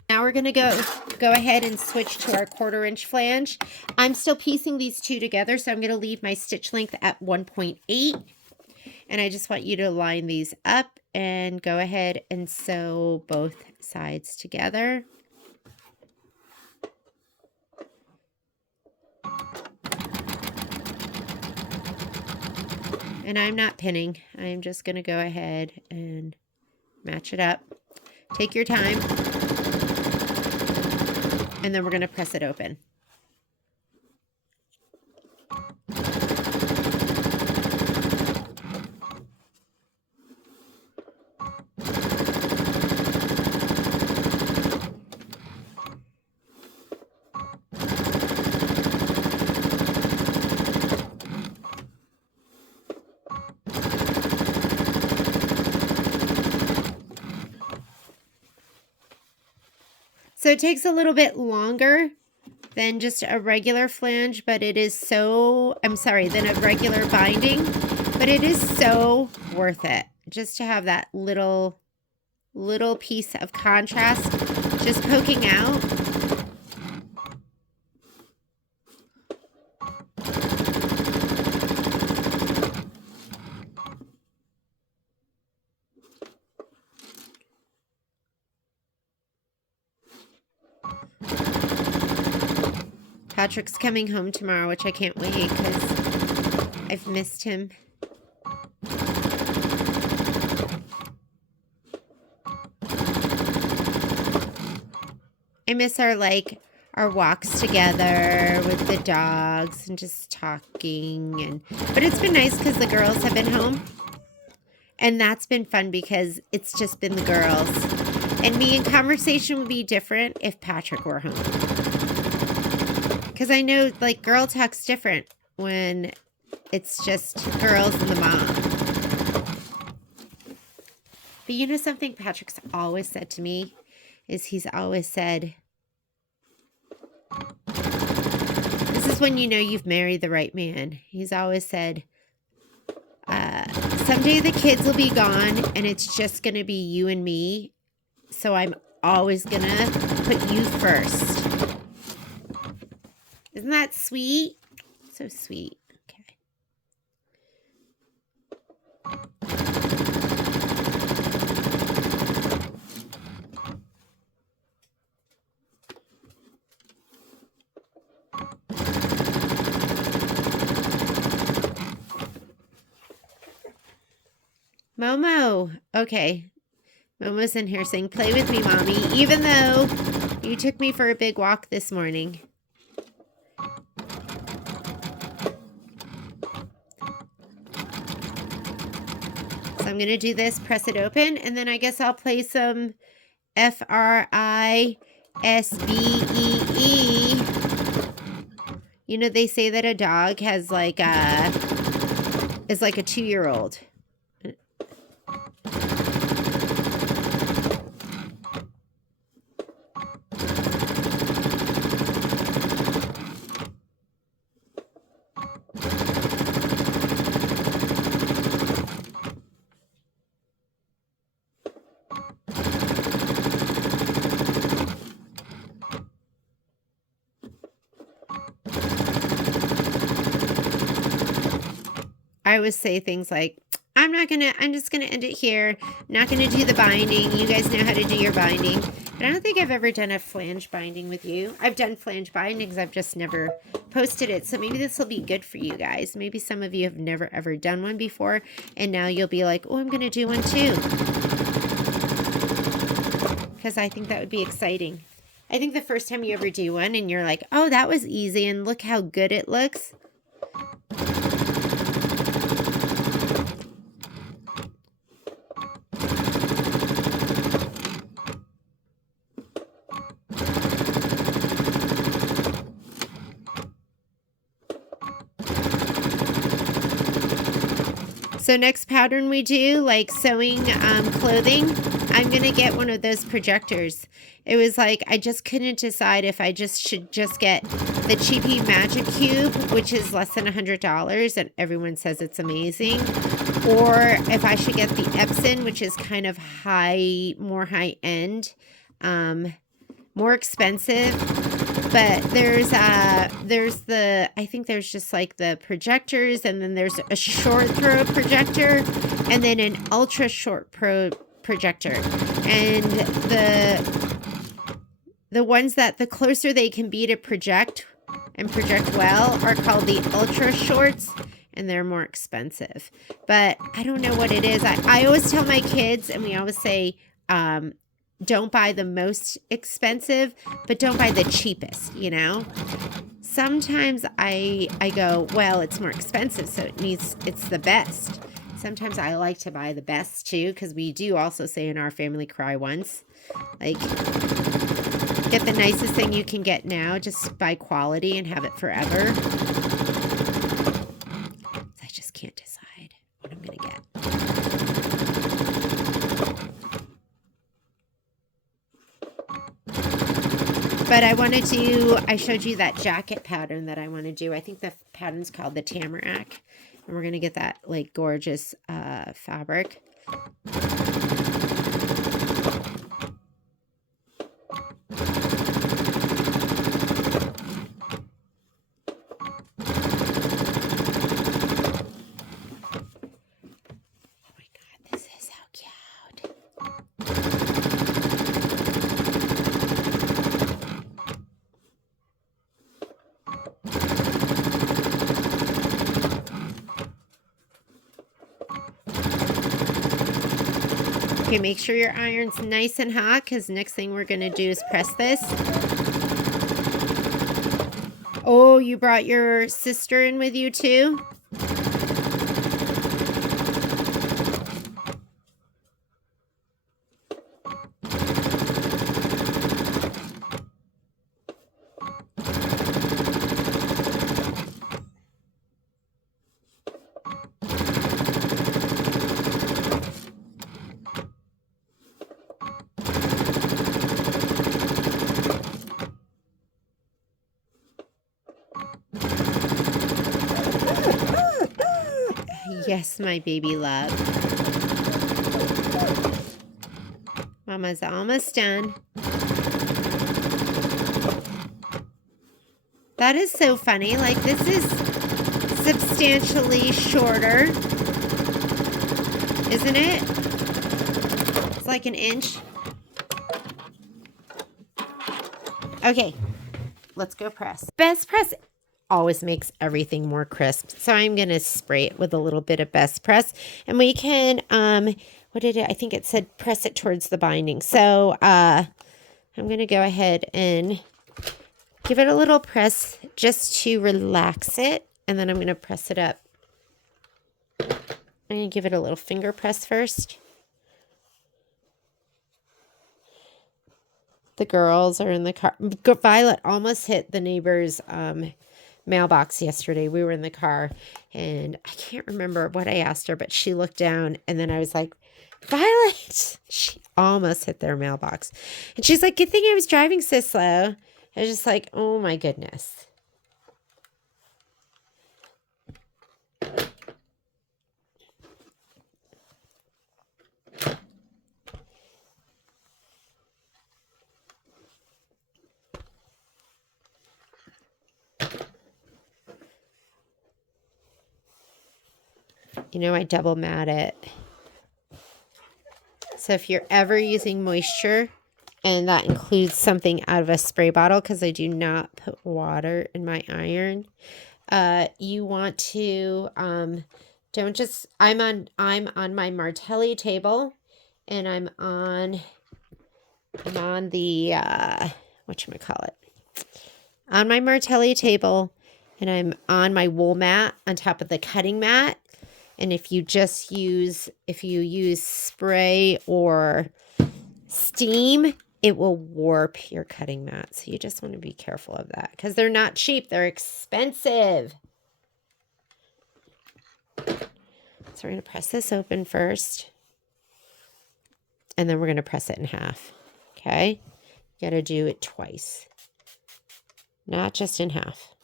Now we're going to go ahead and switch to our 1/4 inch flange. I'm still piecing these two together, so I'm going to leave my stitch length at 1.8. And I just want you to line these up and go ahead and sew both sides together. And I'm not pinning. I'm just going to go ahead and match it up. Take your time. And then we're going to press it open. So it takes a little bit longer than just a regular flange, but it is so, than a regular binding, but it is so worth it just to have that little piece of contrast just poking out. Patrick's coming home tomorrow, which I can't wait because I've missed him. I miss our walks together with the dogs and just talking. But it's been nice because the girls have been home. And that's been fun because it's just been the girls. And me in conversation would be different if Patrick were home. Because I know, like, girl talk's different when it's just girls and the mom. But you know something Patrick's always said to me is he's always said, this is when you know you've married the right man. He's always said, someday the kids will be gone and it's just going to be you and me. So I'm always going to put you first. Isn't that sweet? So sweet. Okay. Momo. Okay. Momo's in here saying, play with me, Mommy, even though you took me for a big walk this morning. So I'm going to do this, press it open, and then I guess I'll play some FRISBEE. You know, they say that a dog has like is like a 2-year-old. I always say things like, I'm just gonna end it here. Not gonna do the binding. You guys know how to do your binding. But I don't think I've ever done a flange binding with you. I've done flange bindings, I've just never posted it. So maybe this will be good for you guys. Maybe some of you have never ever done one before, and now you'll be like, oh, I'm gonna do one too. Because I think that would be exciting. I think the first time you ever do one and you're like, oh, that was easy and look how good it looks. So next pattern we do, like sewing clothing, I'm going to get one of those projectors. It was like, I just couldn't decide if I should get the cheapy Magic Cube, which is less than $100, and everyone says it's amazing. Or if I should get the Epson, which is kind of more high end, more expensive. But I think there's just like the projectors, and then there's a short throw projector, and then an ultra short projector. And the ones that the closer they can be to project and project well are called the ultra shorts, and they're more expensive. But I don't know what it is. I always tell my kids, and we always say, don't buy the most expensive, but don't buy the cheapest, you know? Sometimes I go, well, it's more expensive, so it's the best. Sometimes I like to buy the best too, because we do also say in our family, cry once. Like, get the nicest thing you can get now, just buy quality and have it forever. I just can't decide what I'm going to get. But I showed you that jacket pattern that I want to do. I think the pattern's called the Tamarack. And we're going to get that like gorgeous fabric. Okay, make sure your iron's nice and hot, because next thing we're going to do is press this. Oh, you brought your sister in with you too? Yes, my baby love. Mama's almost done. That is so funny. Like, this is substantially shorter, isn't it? It's like an inch. Okay, let's go press. Best press always makes everything more crisp. So I'm going to spray it with a little bit of Best Press. And we can, what did it? I think it said press it towards the binding. So I'm going to go ahead and give it a little press just to relax it. And then I'm going to press it up. I'm going to give it a little finger press first. The girls are in the car. Violet almost hit the neighbor's mailbox yesterday. We were in the car, and I can't remember what I asked her, but she looked down, and then I was like, Violet! She almost hit their mailbox. And she's like, good thing I was driving so slow. I was just like, oh my goodness. You know, I double mat it. So if you're ever using moisture, and that includes something out of a spray bottle, because I do not put water in my iron, you want to don't just, I'm on my Martelli table, and I'm on the whatchamacallit, on my Martelli table, and I'm on my wool mat on top of the cutting mat. And if you use spray or steam, it will warp your cutting mat. So you just want to be careful of that, because they're not cheap. They're expensive. So we're going to press this open first, and then we're going to press it in half. Okay? You got to do it twice, not just in half.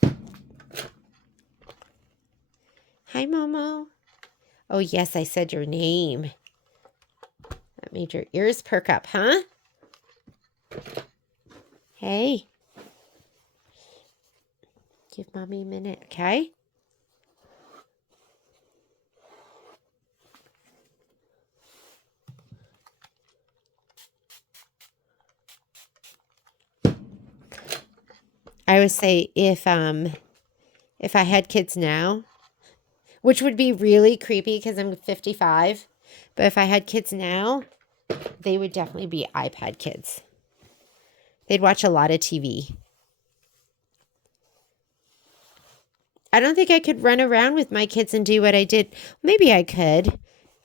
Hi, Momo. Oh, yes, I said your name. That made your ears perk up, huh? Hey. Give Mommy a minute, okay? I would say if I had kids now, which would be really creepy because I'm 55, but if I had kids now, they would definitely be iPad kids. They'd watch a lot of TV. I don't think I could run around with my kids and do what I did. Maybe I could.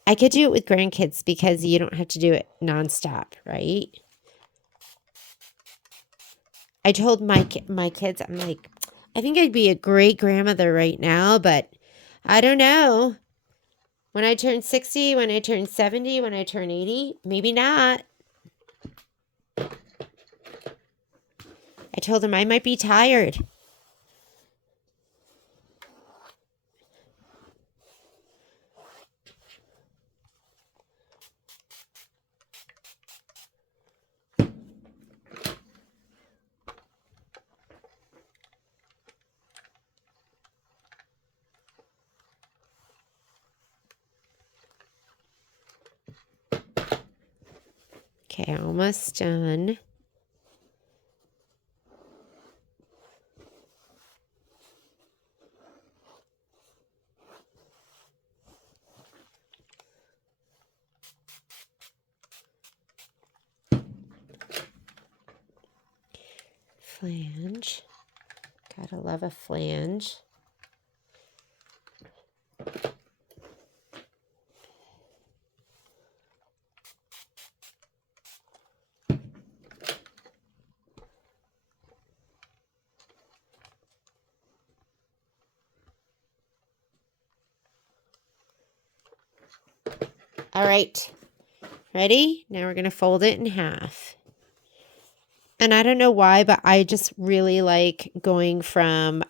I could do it with grandkids because you don't have to do it nonstop, right? I told my kids, I'm like, I think I'd be a great grandmother right now, but I don't know. When I turn 60, when I turn 70, when I turn 80, maybe not. I told them I might be tired. Okay, almost done. Flange. Gotta love a flange. All right, ready? Now we're going to fold it in half. And I don't know why, but I just really like going from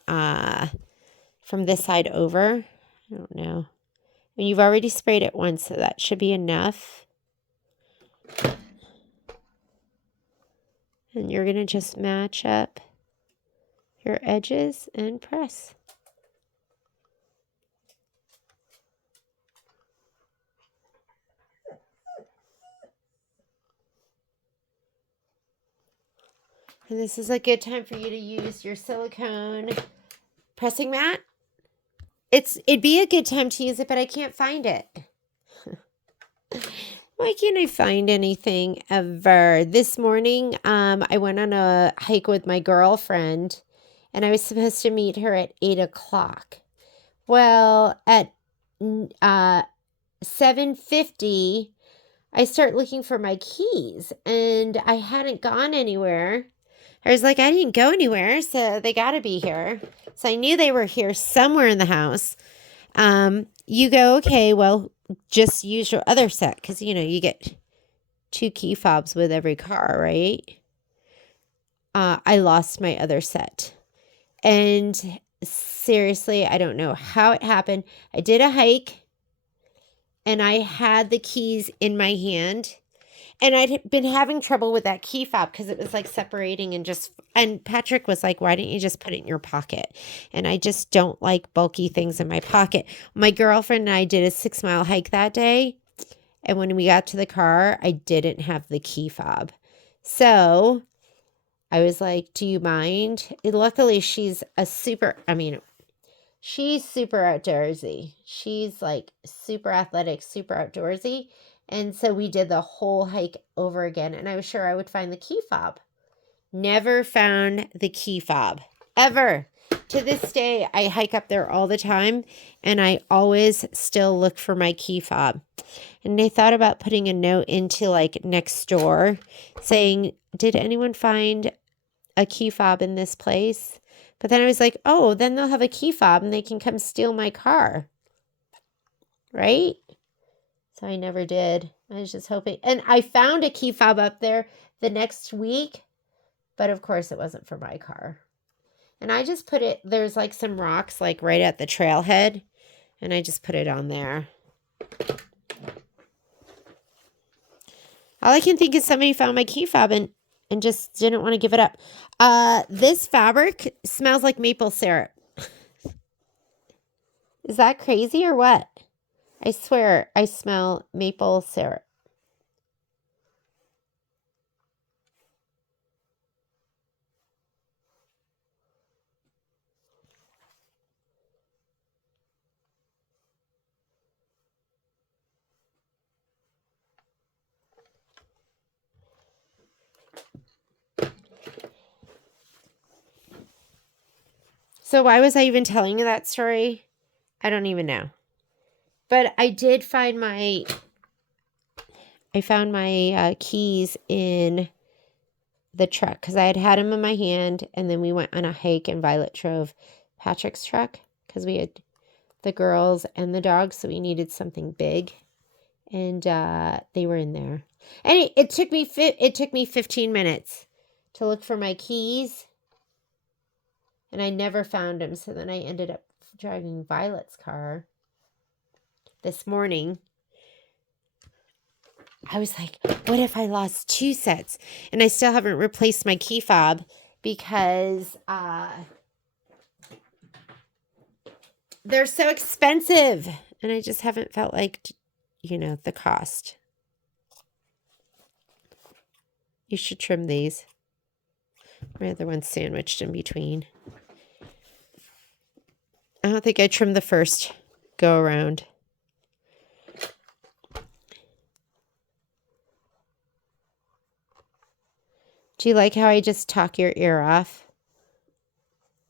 this side over. I don't know. And you've already sprayed it once, so that should be enough. And you're going to just match up your edges and press. And this is a good time for you to use your silicone pressing mat. It'd be a good time to use it, but I can't find it. Why can't I find anything ever? This morning, I went on a hike with my girlfriend, and I was supposed to meet her at 8 o'clock. Well, at 7:50, I start looking for my keys, and I hadn't gone anywhere. I was like, I didn't go anywhere, so they got to be here. So I knew they were here somewhere in the house. You go, okay, well, just use your other set because, you know, you get 2 key fobs with every car, right? I lost my other set. And seriously, I don't know how it happened. I did a hike and I had the keys in my hand. And I'd been having trouble with that key fob because it was like separating and Patrick was like, why didn't you just put it in your pocket? And I just don't like bulky things in my pocket. My girlfriend and I did a 6-mile hike that day. And when we got to the car, I didn't have the key fob. So I was like, do you mind? Luckily, she's super outdoorsy. She's like super athletic, super outdoorsy. And so we did the whole hike over again. And I was sure I would find the key fob. Never found the key fob. Ever. To this day, I hike up there all the time. And I always still look for my key fob. And they thought about putting a note into like next door saying, did anyone find a key fob in this place? But then I was like, oh, then they'll have a key fob and they can come steal my car. Right? So I never did. I was just hoping. And I found a key fob up there the next week. But of course it wasn't for my car. And I just put it, there's like some rocks like right at the trailhead. And I just put it on there. All I can think is somebody found my key fob and just didn't want to give it up. This fabric smells like maple syrup. Is that crazy or what? I swear I smell maple syrup. So why was I even telling you that story? I don't even know. But I did find my keys in the truck because I had them in my hand, and then we went on a hike and Violet drove Patrick's truck because we had the girls and the dogs, so we needed something big, and they were in there. And it took me 15 minutes to look for my keys, and I never found them. So then I ended up driving Violet's car this morning. I was like, what if I lost 2 sets? And I still haven't replaced my key fob because they're so expensive. And I just haven't felt like, the cost. You should trim these. My other one's sandwiched in between. I don't think I trimmed the first go around. Do you like how I just talk your ear off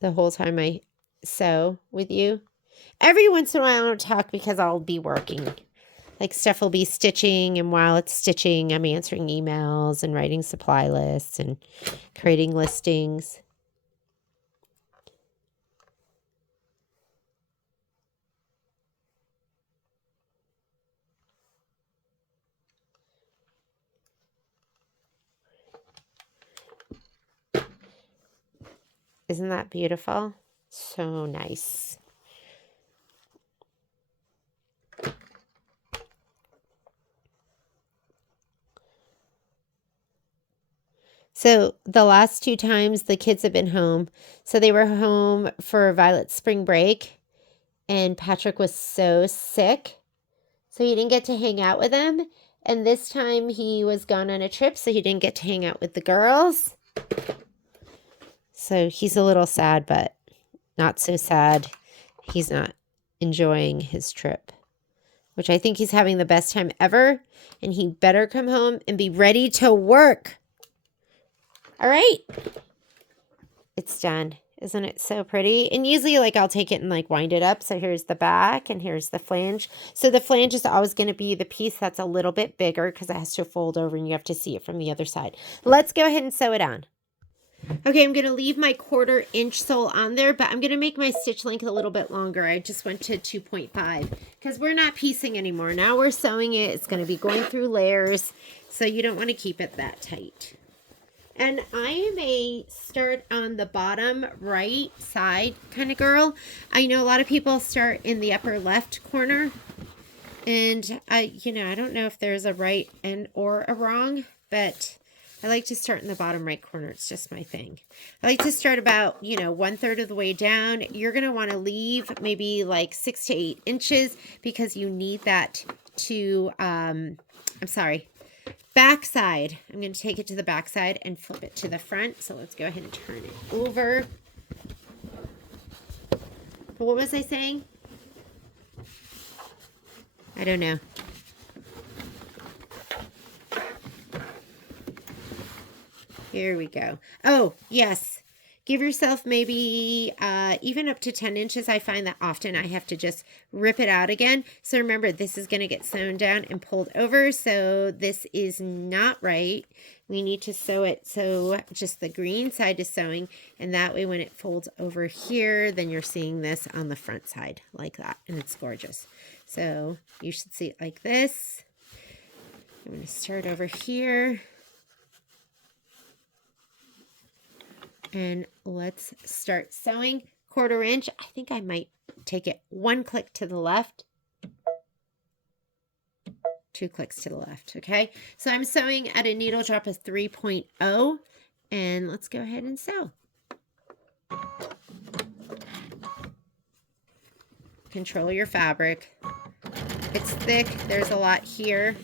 the whole time I sew with you? Every once in a while I don't talk because I'll be working. Like Steph will be stitching, and while it's stitching, I'm answering emails and writing supply lists and creating listings. Isn't that beautiful? So nice. So the last 2 times the kids have been home. So they were home for Violet's spring break, and Patrick was so sick, so he didn't get to hang out with them. And this time he was gone on a trip, so he didn't get to hang out with the girls. So he's a little sad, but not so sad. He's not enjoying his trip, which I think he's having the best time ever. And he better come home and be ready to work. All right. It's done. Isn't it so pretty? And usually I'll take it and wind it up. So here's the back and here's the flange. So the flange is always going to be the piece that's a little bit bigger because it has to fold over and you have to see it from the other side. Let's go ahead and sew it on. Okay, I'm going to leave my 1/4 inch sole on there, but I'm going to make my stitch length a little bit longer. I just went to 2.5 because we're not piecing anymore. Now we're sewing it. It's going to be going through layers, so you don't want to keep it that tight. And I am a start on the bottom right side kind of girl. I know a lot of people start in the upper left corner. And I don't know if there's a right and or a wrong, but I like to start in the bottom right corner. It's just my thing. I like to start about, 1/3 of the way down. You're going to want to leave maybe like 6 to 8 inches because you need that to, back side. I'm going to take it to the back side and flip it to the front. So let's go ahead and turn it over. But what was I saying? I don't know. Here we go. Oh, yes. Give yourself maybe even up to 10 inches. I find that often I have to just rip it out again. So remember, this is going to get sewn down and pulled over. So this is not right. We need to sew it so just the green side is sewing. And that way when it folds over here, then you're seeing this on the front side like that. And it's gorgeous. So you should see it like this. I'm going to start over here. And let's start sewing. 1/4 inch. I think I might take it 1 click to the left. 2 clicks to the left. Okay. So I'm sewing at a needle drop of 3.0. And let's go ahead and sew. Control your fabric. It's thick. There's a lot here.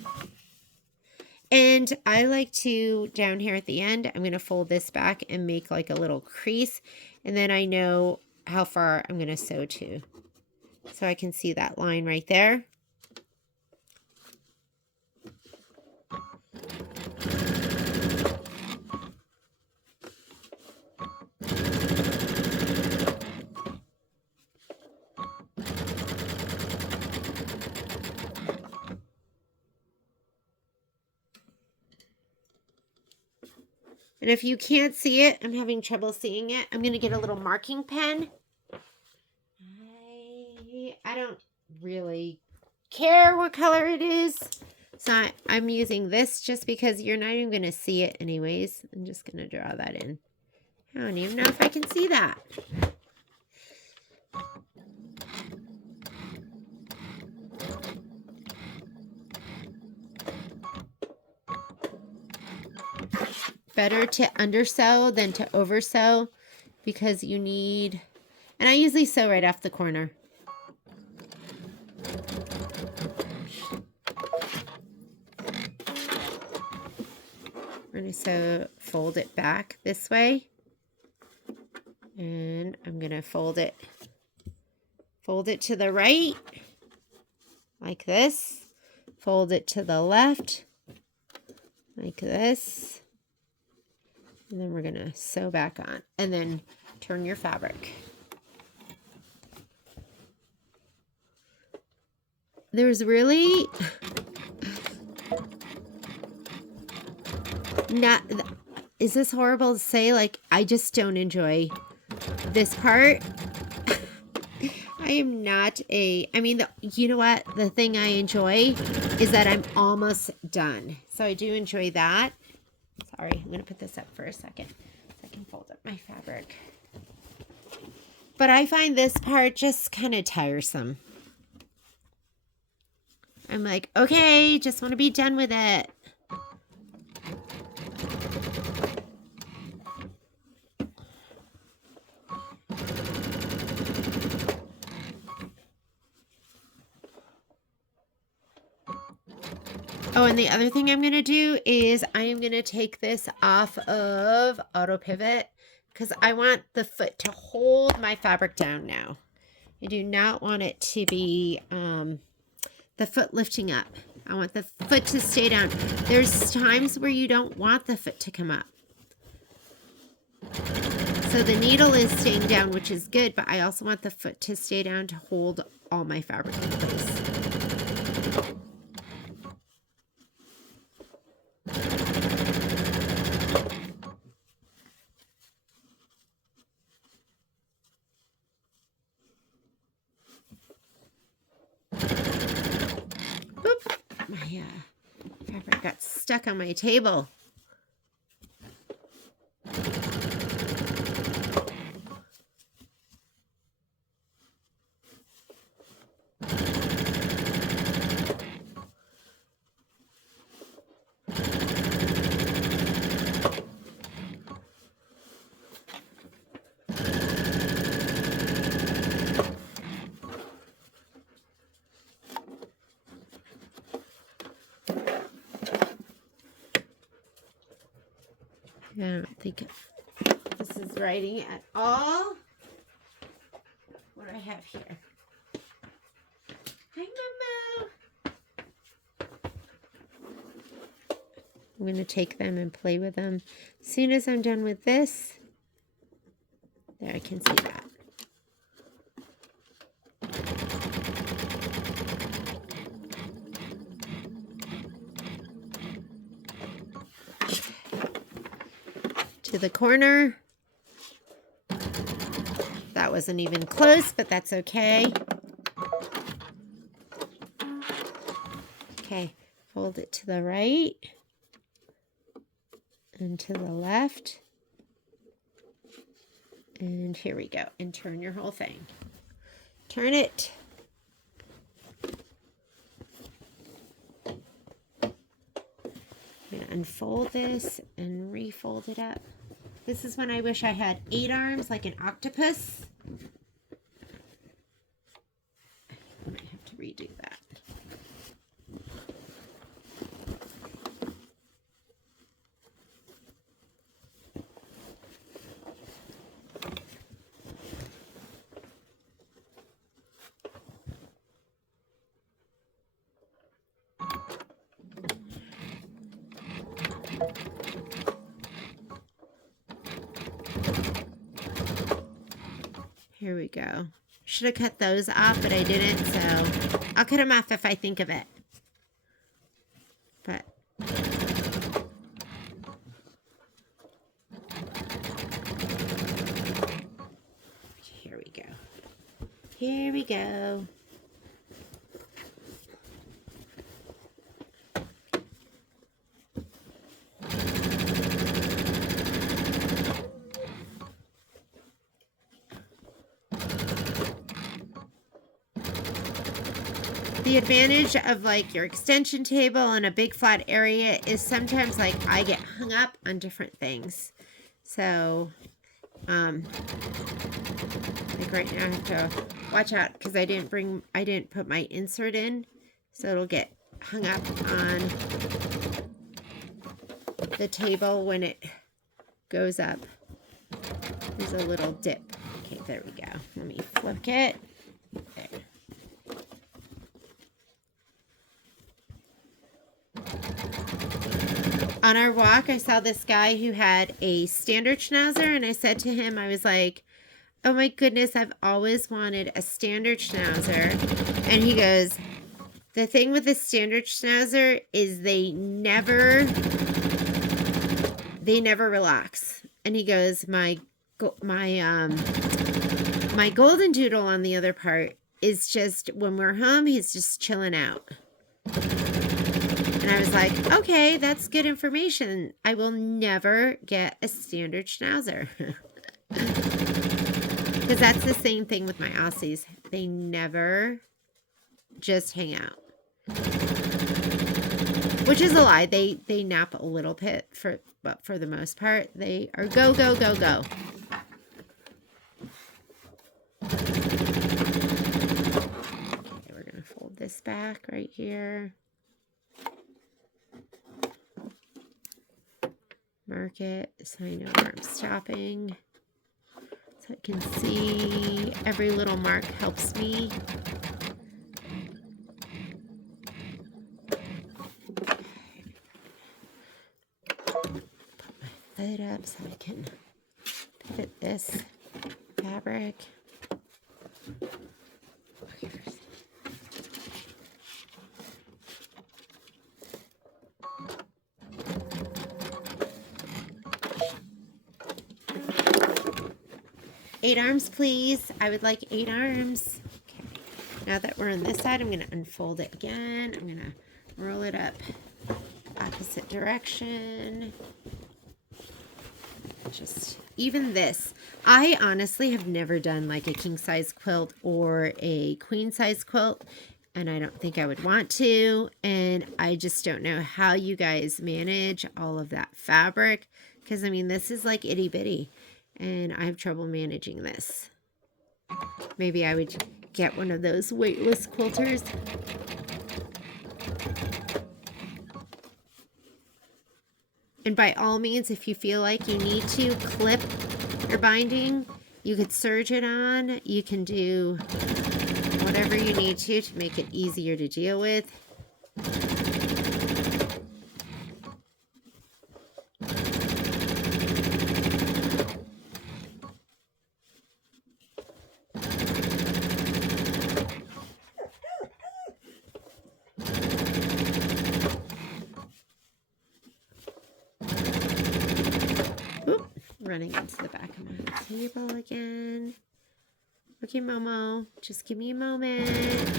And I like to, down here at the end, I'm going to fold this back and make like a little crease. And then I know how far I'm going to sew to. So I can see that line right there. And if you can't see it, I'm having trouble seeing it, I'm going to get a little marking pen. I don't really care what color it is. So I'm using this just because you're not even going to see it anyways. I'm just going to draw that in. I don't even know if I can see that. Better to undersew than to oversew because you need, and I usually sew right off the corner. We're going to fold it back this way. And I'm going to fold it to the right like this. Fold it to the left like this. And then we're going to sew back on and then turn your fabric. There's really not, is this horrible to say? Like, I just don't enjoy this part. I am not a, you know what? The thing I enjoy is that I'm almost done. So I do enjoy that. Sorry, I'm going to put this up for a second so I can fold up my fabric. But I find this part just kind of tiresome. I'm like, okay, just want to be done with it. Oh, and the other thing I'm going to do is I am going to take this off of Auto Pivot because I want the foot to hold my fabric down now. I do not want it to be the foot lifting up. I want the foot to stay down. There's times where you don't want the foot to come up. So the needle is staying down, which is good, but I also want the foot to stay down to hold all my fabric in place. fabric got stuck on my table. I don't think this is writing at all. What do I have here? Hi, Momo. I'm going to take them and play with them. As soon as I'm done with this, there, I can see that. To the corner. That wasn't even close, but that's okay. Okay, fold it to the right and to the left. And here we go. And turn your whole thing. Turn it. I'm going to unfold this and refold it up. This is when I wish I had 8 arms like an octopus. I might have to redo that. Here we go. Should have cut those off, but I didn't, so I'll cut them off if I think of it. But here we go. Here we go. The advantage of like your extension table and a big flat area is sometimes like I get hung up on different things. So, like right now I have to watch out because I didn't put my insert in. So it'll get hung up on the table when it goes up. There's a little dip. Okay, there we go. Let me flip it. There. On our walk, I saw this guy who had a standard schnauzer, and I said to him, I was like, oh my goodness, I've always wanted a standard schnauzer. And he goes, the thing with the standard schnauzer is they never relax. And he goes, my golden doodle on the other part is just, when we're home, he's just chilling out. And I was like, okay, that's good information. I will never get a standard schnauzer. Because that's the same thing with my Aussies. They never just hang out. Which is a lie. They nap a little bit, but for the most part, they are go, go, go, go. Okay, we're going to fold this back right here. Mark it so I know where I'm stopping. So I can see every little mark helps me. Put my foot up so I can pivot this fabric. Okay, first. 8 arms, please. I would like 8 arms. Okay. Now that we're on this side, I'm going to unfold it again. I'm going to roll it up opposite direction. Just even this, I honestly have never done like a king size quilt or a queen size quilt, and I don't think I would want to, and I just don't know how you guys manage all of that fabric, because I mean this is like itty bitty and I have trouble managing this. Maybe I would get one of those weightless quilters. And by all means, if you feel like you need to clip your binding, you could serge it on. You can do whatever you need to make it easier to deal with. Running into the back of my table again. Okay, Momo, just give me a moment.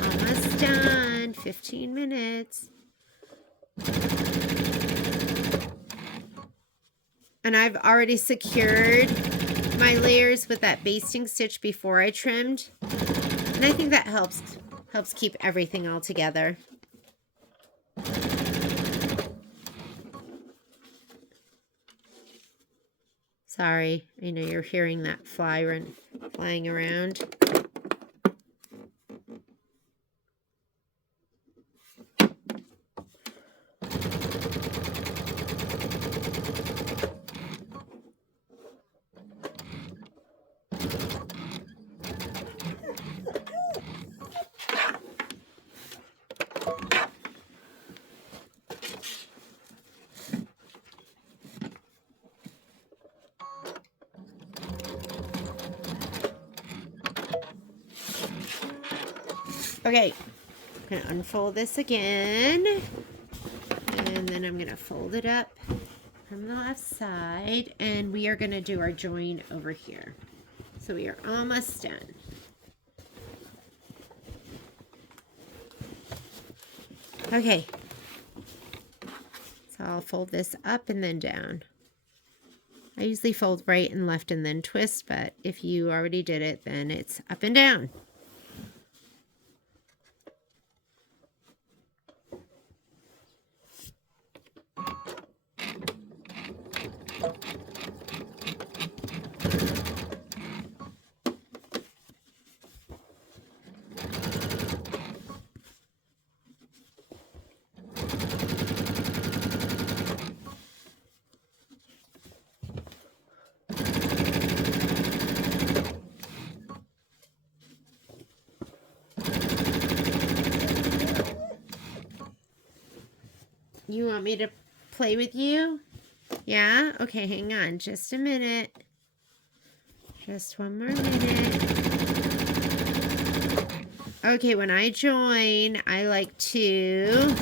Almost done. 15 minutes. And I've already secured my layers with that basting stitch before I trimmed. And I think that helps keep everything all together. Sorry, I know you're hearing that flying around. Okay, I'm going to unfold this again, and then I'm going to fold it up from the left side, and we are going to do our join over here. So we are almost done. Okay, so I'll fold this up and then down. I usually fold right and left and then twist, but if you already did it, then it's up and down. You want me to play with you? Yeah? Okay, hang on just a minute. Just one more minute. Okay, when I join, I like to...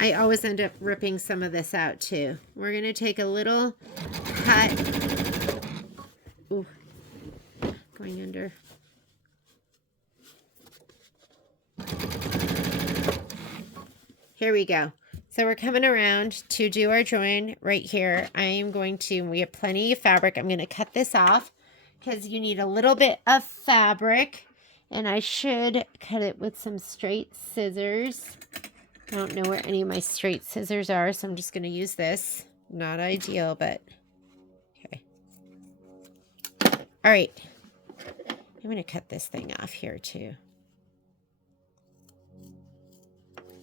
I always end up ripping some of this out too. We're going to take a little cut. Ooh, going under. Here we go. So we're coming around to do our join right here. I am going to, we have plenty of fabric. I'm going to cut this off because you need a little bit of fabric. And I should cut it with some straight scissors. I don't know where any of my straight scissors are, so I'm just going to use this. Not ideal, but okay. All right. I'm going to cut this thing off here too.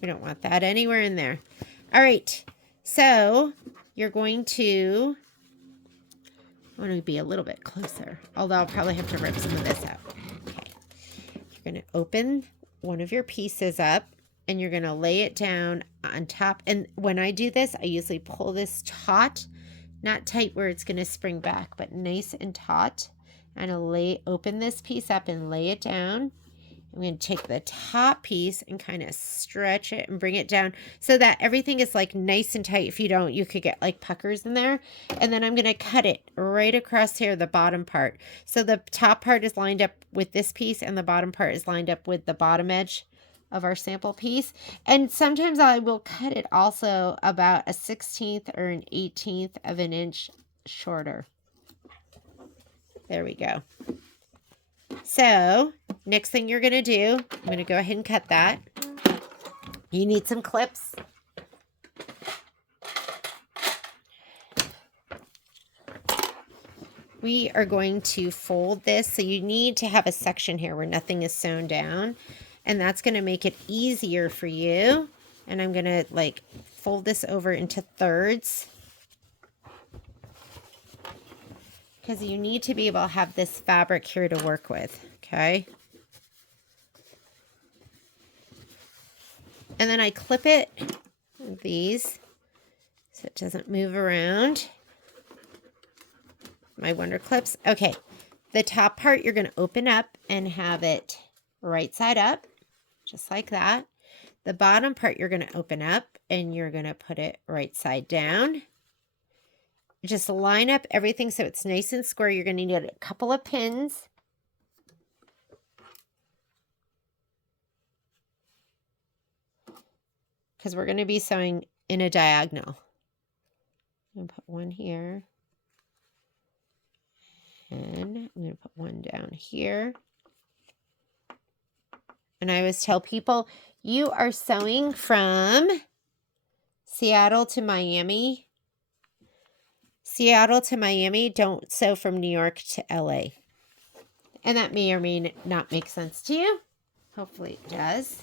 We don't want that anywhere in there. All right, so you're going to, I want to be a little bit closer, although I'll probably have to rip some of this out. Okay, you're going to open one of your pieces up and you're going to lay it down on top. And when I do this, I usually pull this taut, not tight where it's going to spring back, but nice and taut. I'm going to open this piece up and lay it down. I'm going to take the top piece and kind of stretch it and bring it down so that everything is like nice and tight. If you don't, you could get like puckers in there. And then I'm going to cut it right across here, the bottom part. So the top part is lined up with this piece and the bottom part is lined up with the bottom edge of our sample piece. And sometimes I will cut it also about a 1/16 or an 1/18 of an inch shorter. There we go. So next thing you're going to do, I'm going to go ahead and cut that. You need some clips. We are going to fold this. So you need to have a section here where nothing is sewn down. And that's going to make it easier for you. And I'm going to like fold this over into thirds. Because you need to be able to have this fabric here to work with. Okay. And then I clip it with these so it doesn't move around. My Wonder Clips. Okay, the top part you're going to open up and have it right side up, just like that. The bottom part you're going to open up and you're going to put it right side down. Just line up everything so it's nice and square. You're going to need a couple of pins. Because we're going to be sewing in a diagonal. I'm going to put one here. And I'm going to put one down here. And I always tell people, you are sewing from Seattle to Miami. Seattle to Miami, don't sew from New York to LA. And that may or may not make sense to you. Hopefully it does.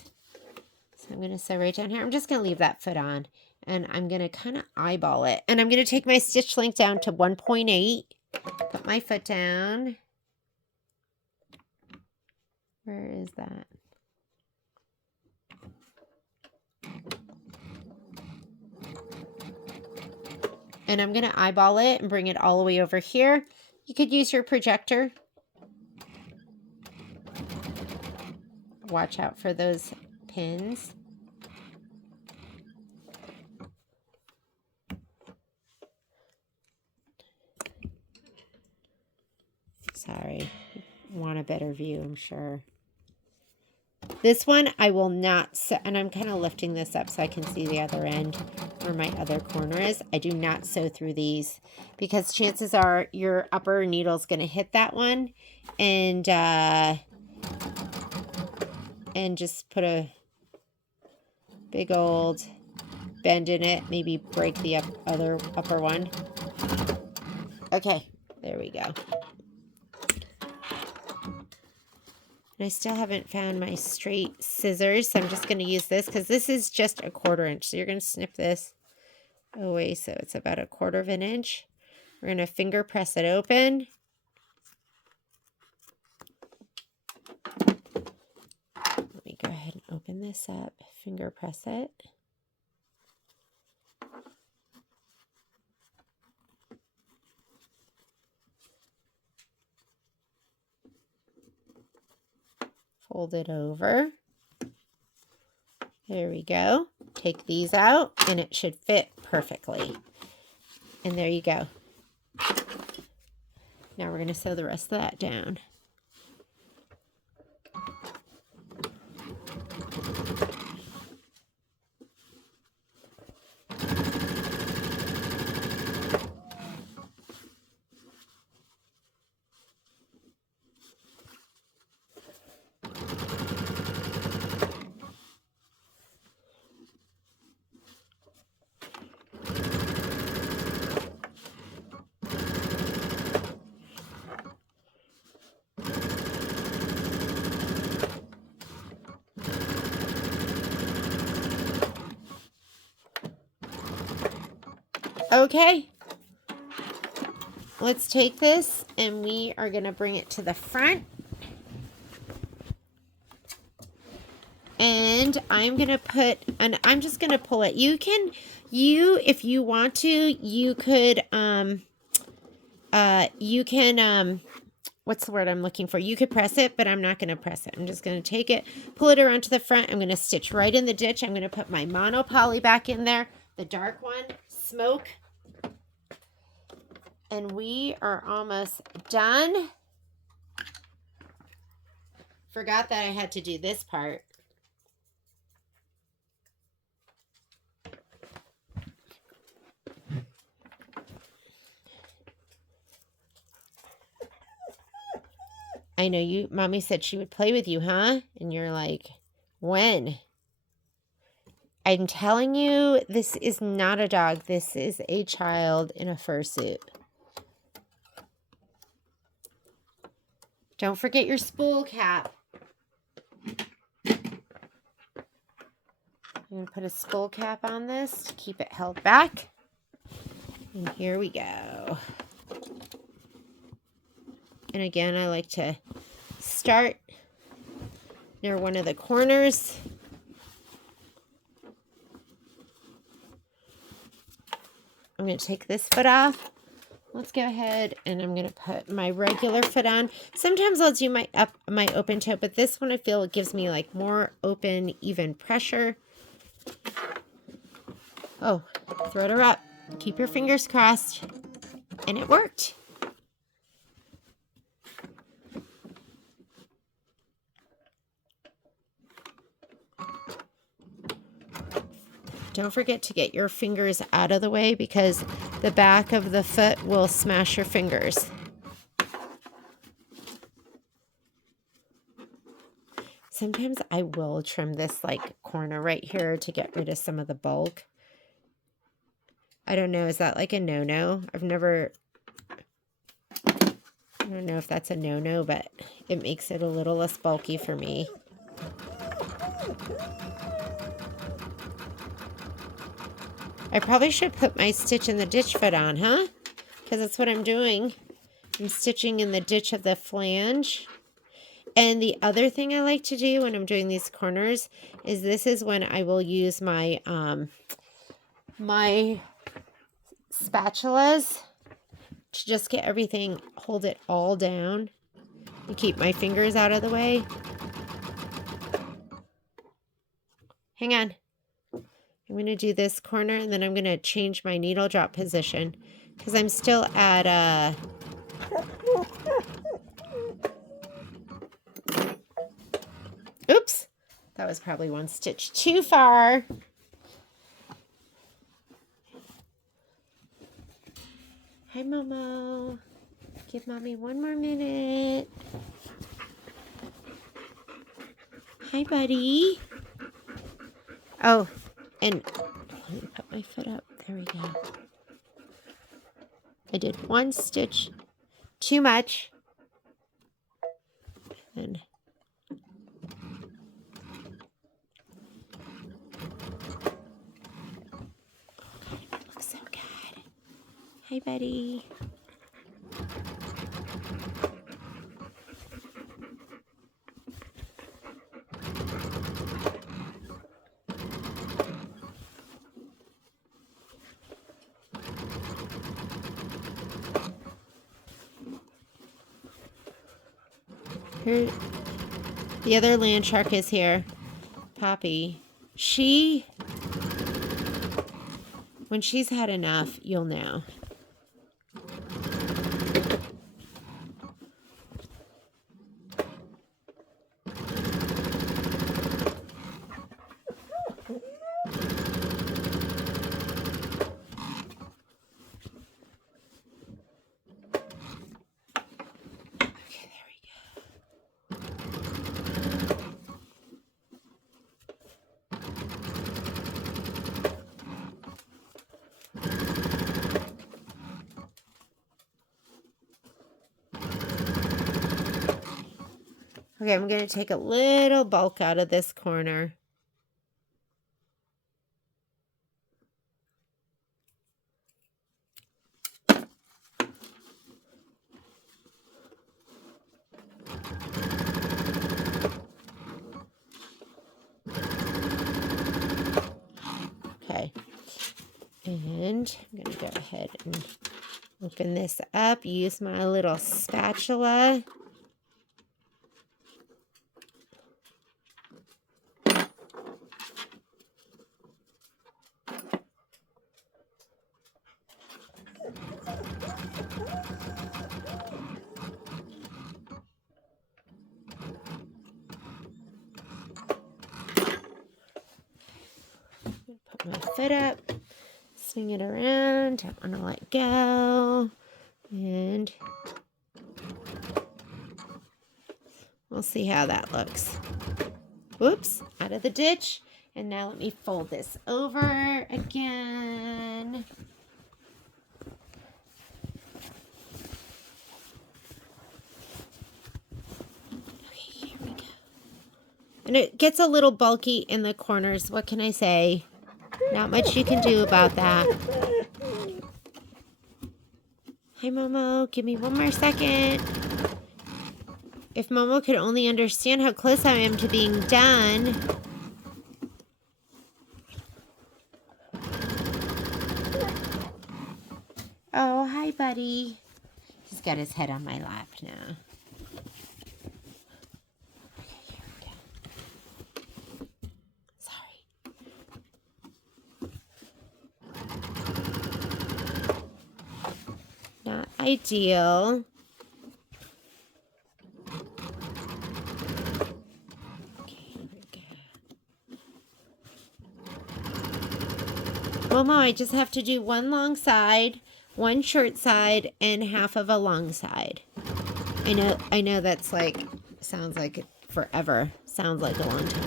So I'm going to sew right down here. I'm just going to leave that foot on. And I'm going to kind of eyeball it. And I'm going to take my stitch length down to 1.8. Put my foot down. Where is that? And I'm going to eyeball it and bring it all the way over here. You could use your projector. Watch out for those pins. Sorry, want a better view, I'm sure. This one I will not sew, and I'm kind of lifting this up so I can see the other end where my other corner is. I do not sew through these because chances are your upper needle is going to hit that one and just put a big old bend in it, maybe break the other upper one. Okay, there we go. And I still haven't found my straight scissors, so I'm just going to use this because this is just a 1/4 inch. So you're going to snip this away so it's about a 1/4 of an inch. We're going to finger press it open. Let me go ahead and open this up, finger press it. Fold it over. There we go. Take these out and it should fit perfectly. And there you go. Now we're going to sew the rest of that down. Okay, let's take this and we are going to bring it to the front. And I'm going to put, and I'm just going to pull it. If you want to, you could, what's the word I'm looking for? You could press it, but I'm not going to press it. I'm just going to take it, pull it around to the front. I'm going to stitch right in the ditch. I'm going to put my monopoly back in there, the dark one, smoke. And we are almost done. Forgot that I had to do this part. I know mommy said she would play with you, huh? And you're like, when? I'm telling you, this is not a dog. This is a child in a fursuit. Don't forget your spool cap. I'm going to put a spool cap on this to keep it held back. And here we go. And again, I like to start near one of the corners. I'm going to take this foot off. Let's go ahead and I'm going to put my regular foot on. Sometimes I'll do my open toe, but this one I feel it gives me like more open, even pressure. Oh, throw her up. Keep your fingers crossed. And it worked. Don't forget to get your fingers out of the way because the back of the foot will smash your fingers. Sometimes I will trim this like corner right here to get rid of some of the bulk. I don't know, is that like a no-no? I don't know if that's a no-no, but it makes it a little less bulky for me. I probably should put my stitch in the ditch foot on, huh? Because that's what I'm doing. I'm stitching in the ditch of the flange. And the other thing I like to do when I'm doing these corners is this is when I will use my my spatulas to just get everything, hold it all down and keep my fingers out of the way. Hang on. I'm going to do this corner and then I'm going to change my needle drop position because I'm still at oops, that was probably one stitch too far. Hi, Momo. Give Mommy one more minute. Hi, buddy. Oh, and let me put my foot up. There we go. I did one stitch too much. And it looks so good. Hi, buddy. Here, the other land shark is here. Poppy. When she's had enough, you'll know. Okay, I'm going to take a little bulk out of this corner. Okay, and I'm going to go ahead and open this up, use my little spatula. Put my foot up, swing it around, don't want to let go, and We'll see how that looks. Whoops, out of the ditch. And now let me fold this over again. Okay, here we go. And it gets a little bulky in the corners. What can I say? Not much you can do about that. Hi, Momo. Give me one more second. If Momo could only understand how close I am to being done. Oh, hi, buddy. He's got his head on my lap now. Okay, here we go. Sorry. Not ideal. Momo, I just have to do one long side, one short side, and half of a long side. I know that's like, sounds like forever. Sounds like a long time.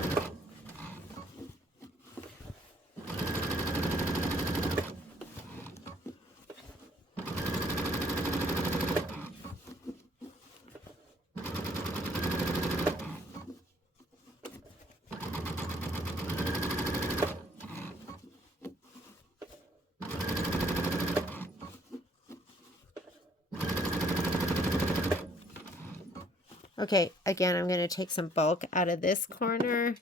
Okay, again, I'm going to take some bulk out of this corner.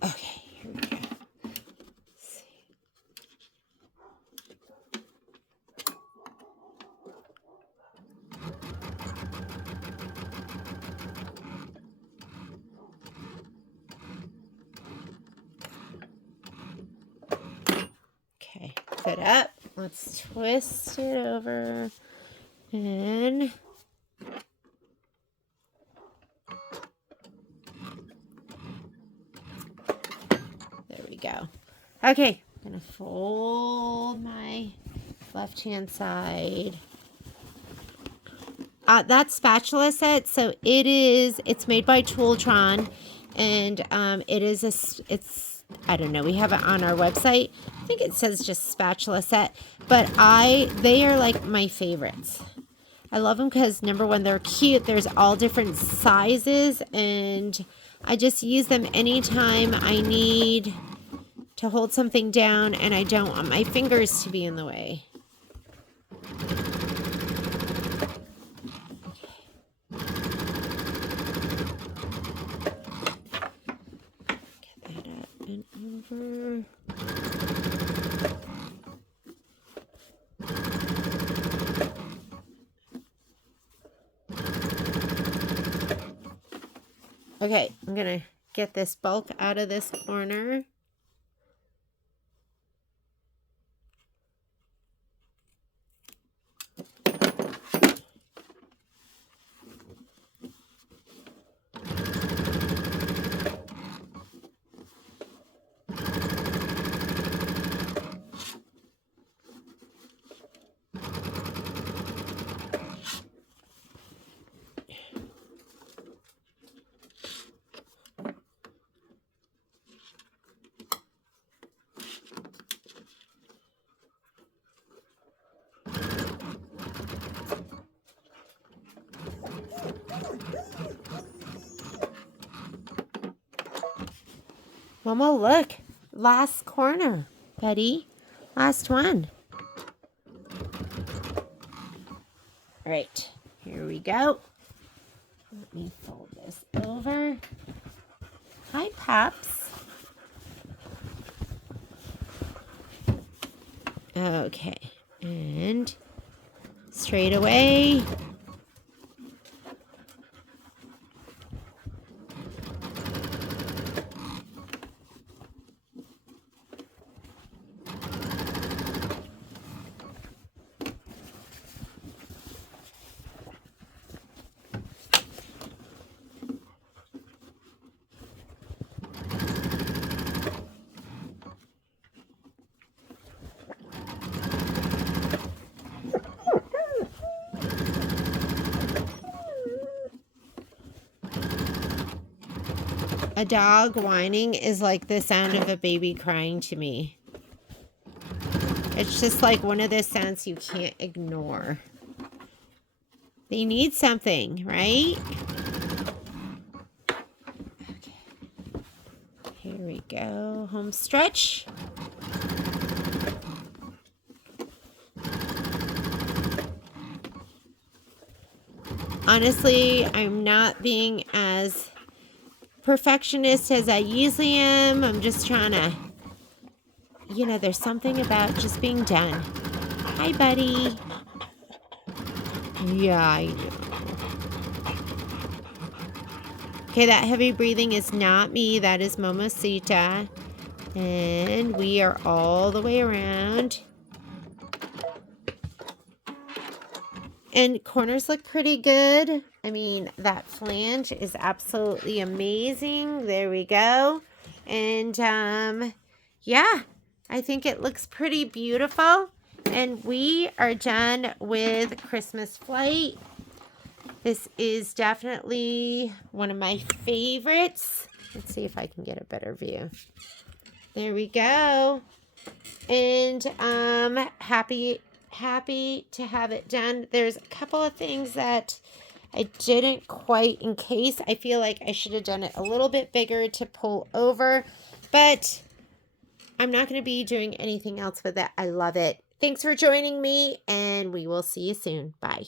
Okay, here we go. Let's see. Okay, put up. Let's twist it over and there we go. Okay, I'm gonna fold my left-hand side. That spatula set, so it's made by Tooltron, and it's, I don't know, we have it on our website. I think it says just spatula set, but they are like my favorites. I love them because, number one, they're cute. There's all different sizes, and I just use them anytime I need to hold something down and I don't want my fingers to be in the way. Get that up and over. Okay, I'm gonna get this bulk out of this corner. Momo, look. Last corner, Betty. Last one. All right, here we go. Let me fold this over. Hi, Pops. Okay, and straight away. A dog whining is like the sound of a baby crying to me. It's just like one of those sounds you can't ignore. They need something, right? Okay. Here we go. Home stretch. Honestly, I'm not being as perfectionist as I usually am. I'm just trying to, you know, there's something about just being done. Hi, buddy. Yeah, I know. Okay, that heavy breathing is not me. That is Momosita. And we are all the way around. And corners look pretty good. I mean, that flange is absolutely amazing. There we go. And yeah, I think it looks pretty beautiful. And we are done with Christmas Flight. This is definitely one of my favorites. Let's see if I can get a better view. There we go. And happy to have it done. There's a couple of things that I didn't quite encase. I feel like I should have done it a little bit bigger to pull over, but I'm not going to be doing anything else with it. I love it. Thanks for joining me, and we will see you soon. Bye.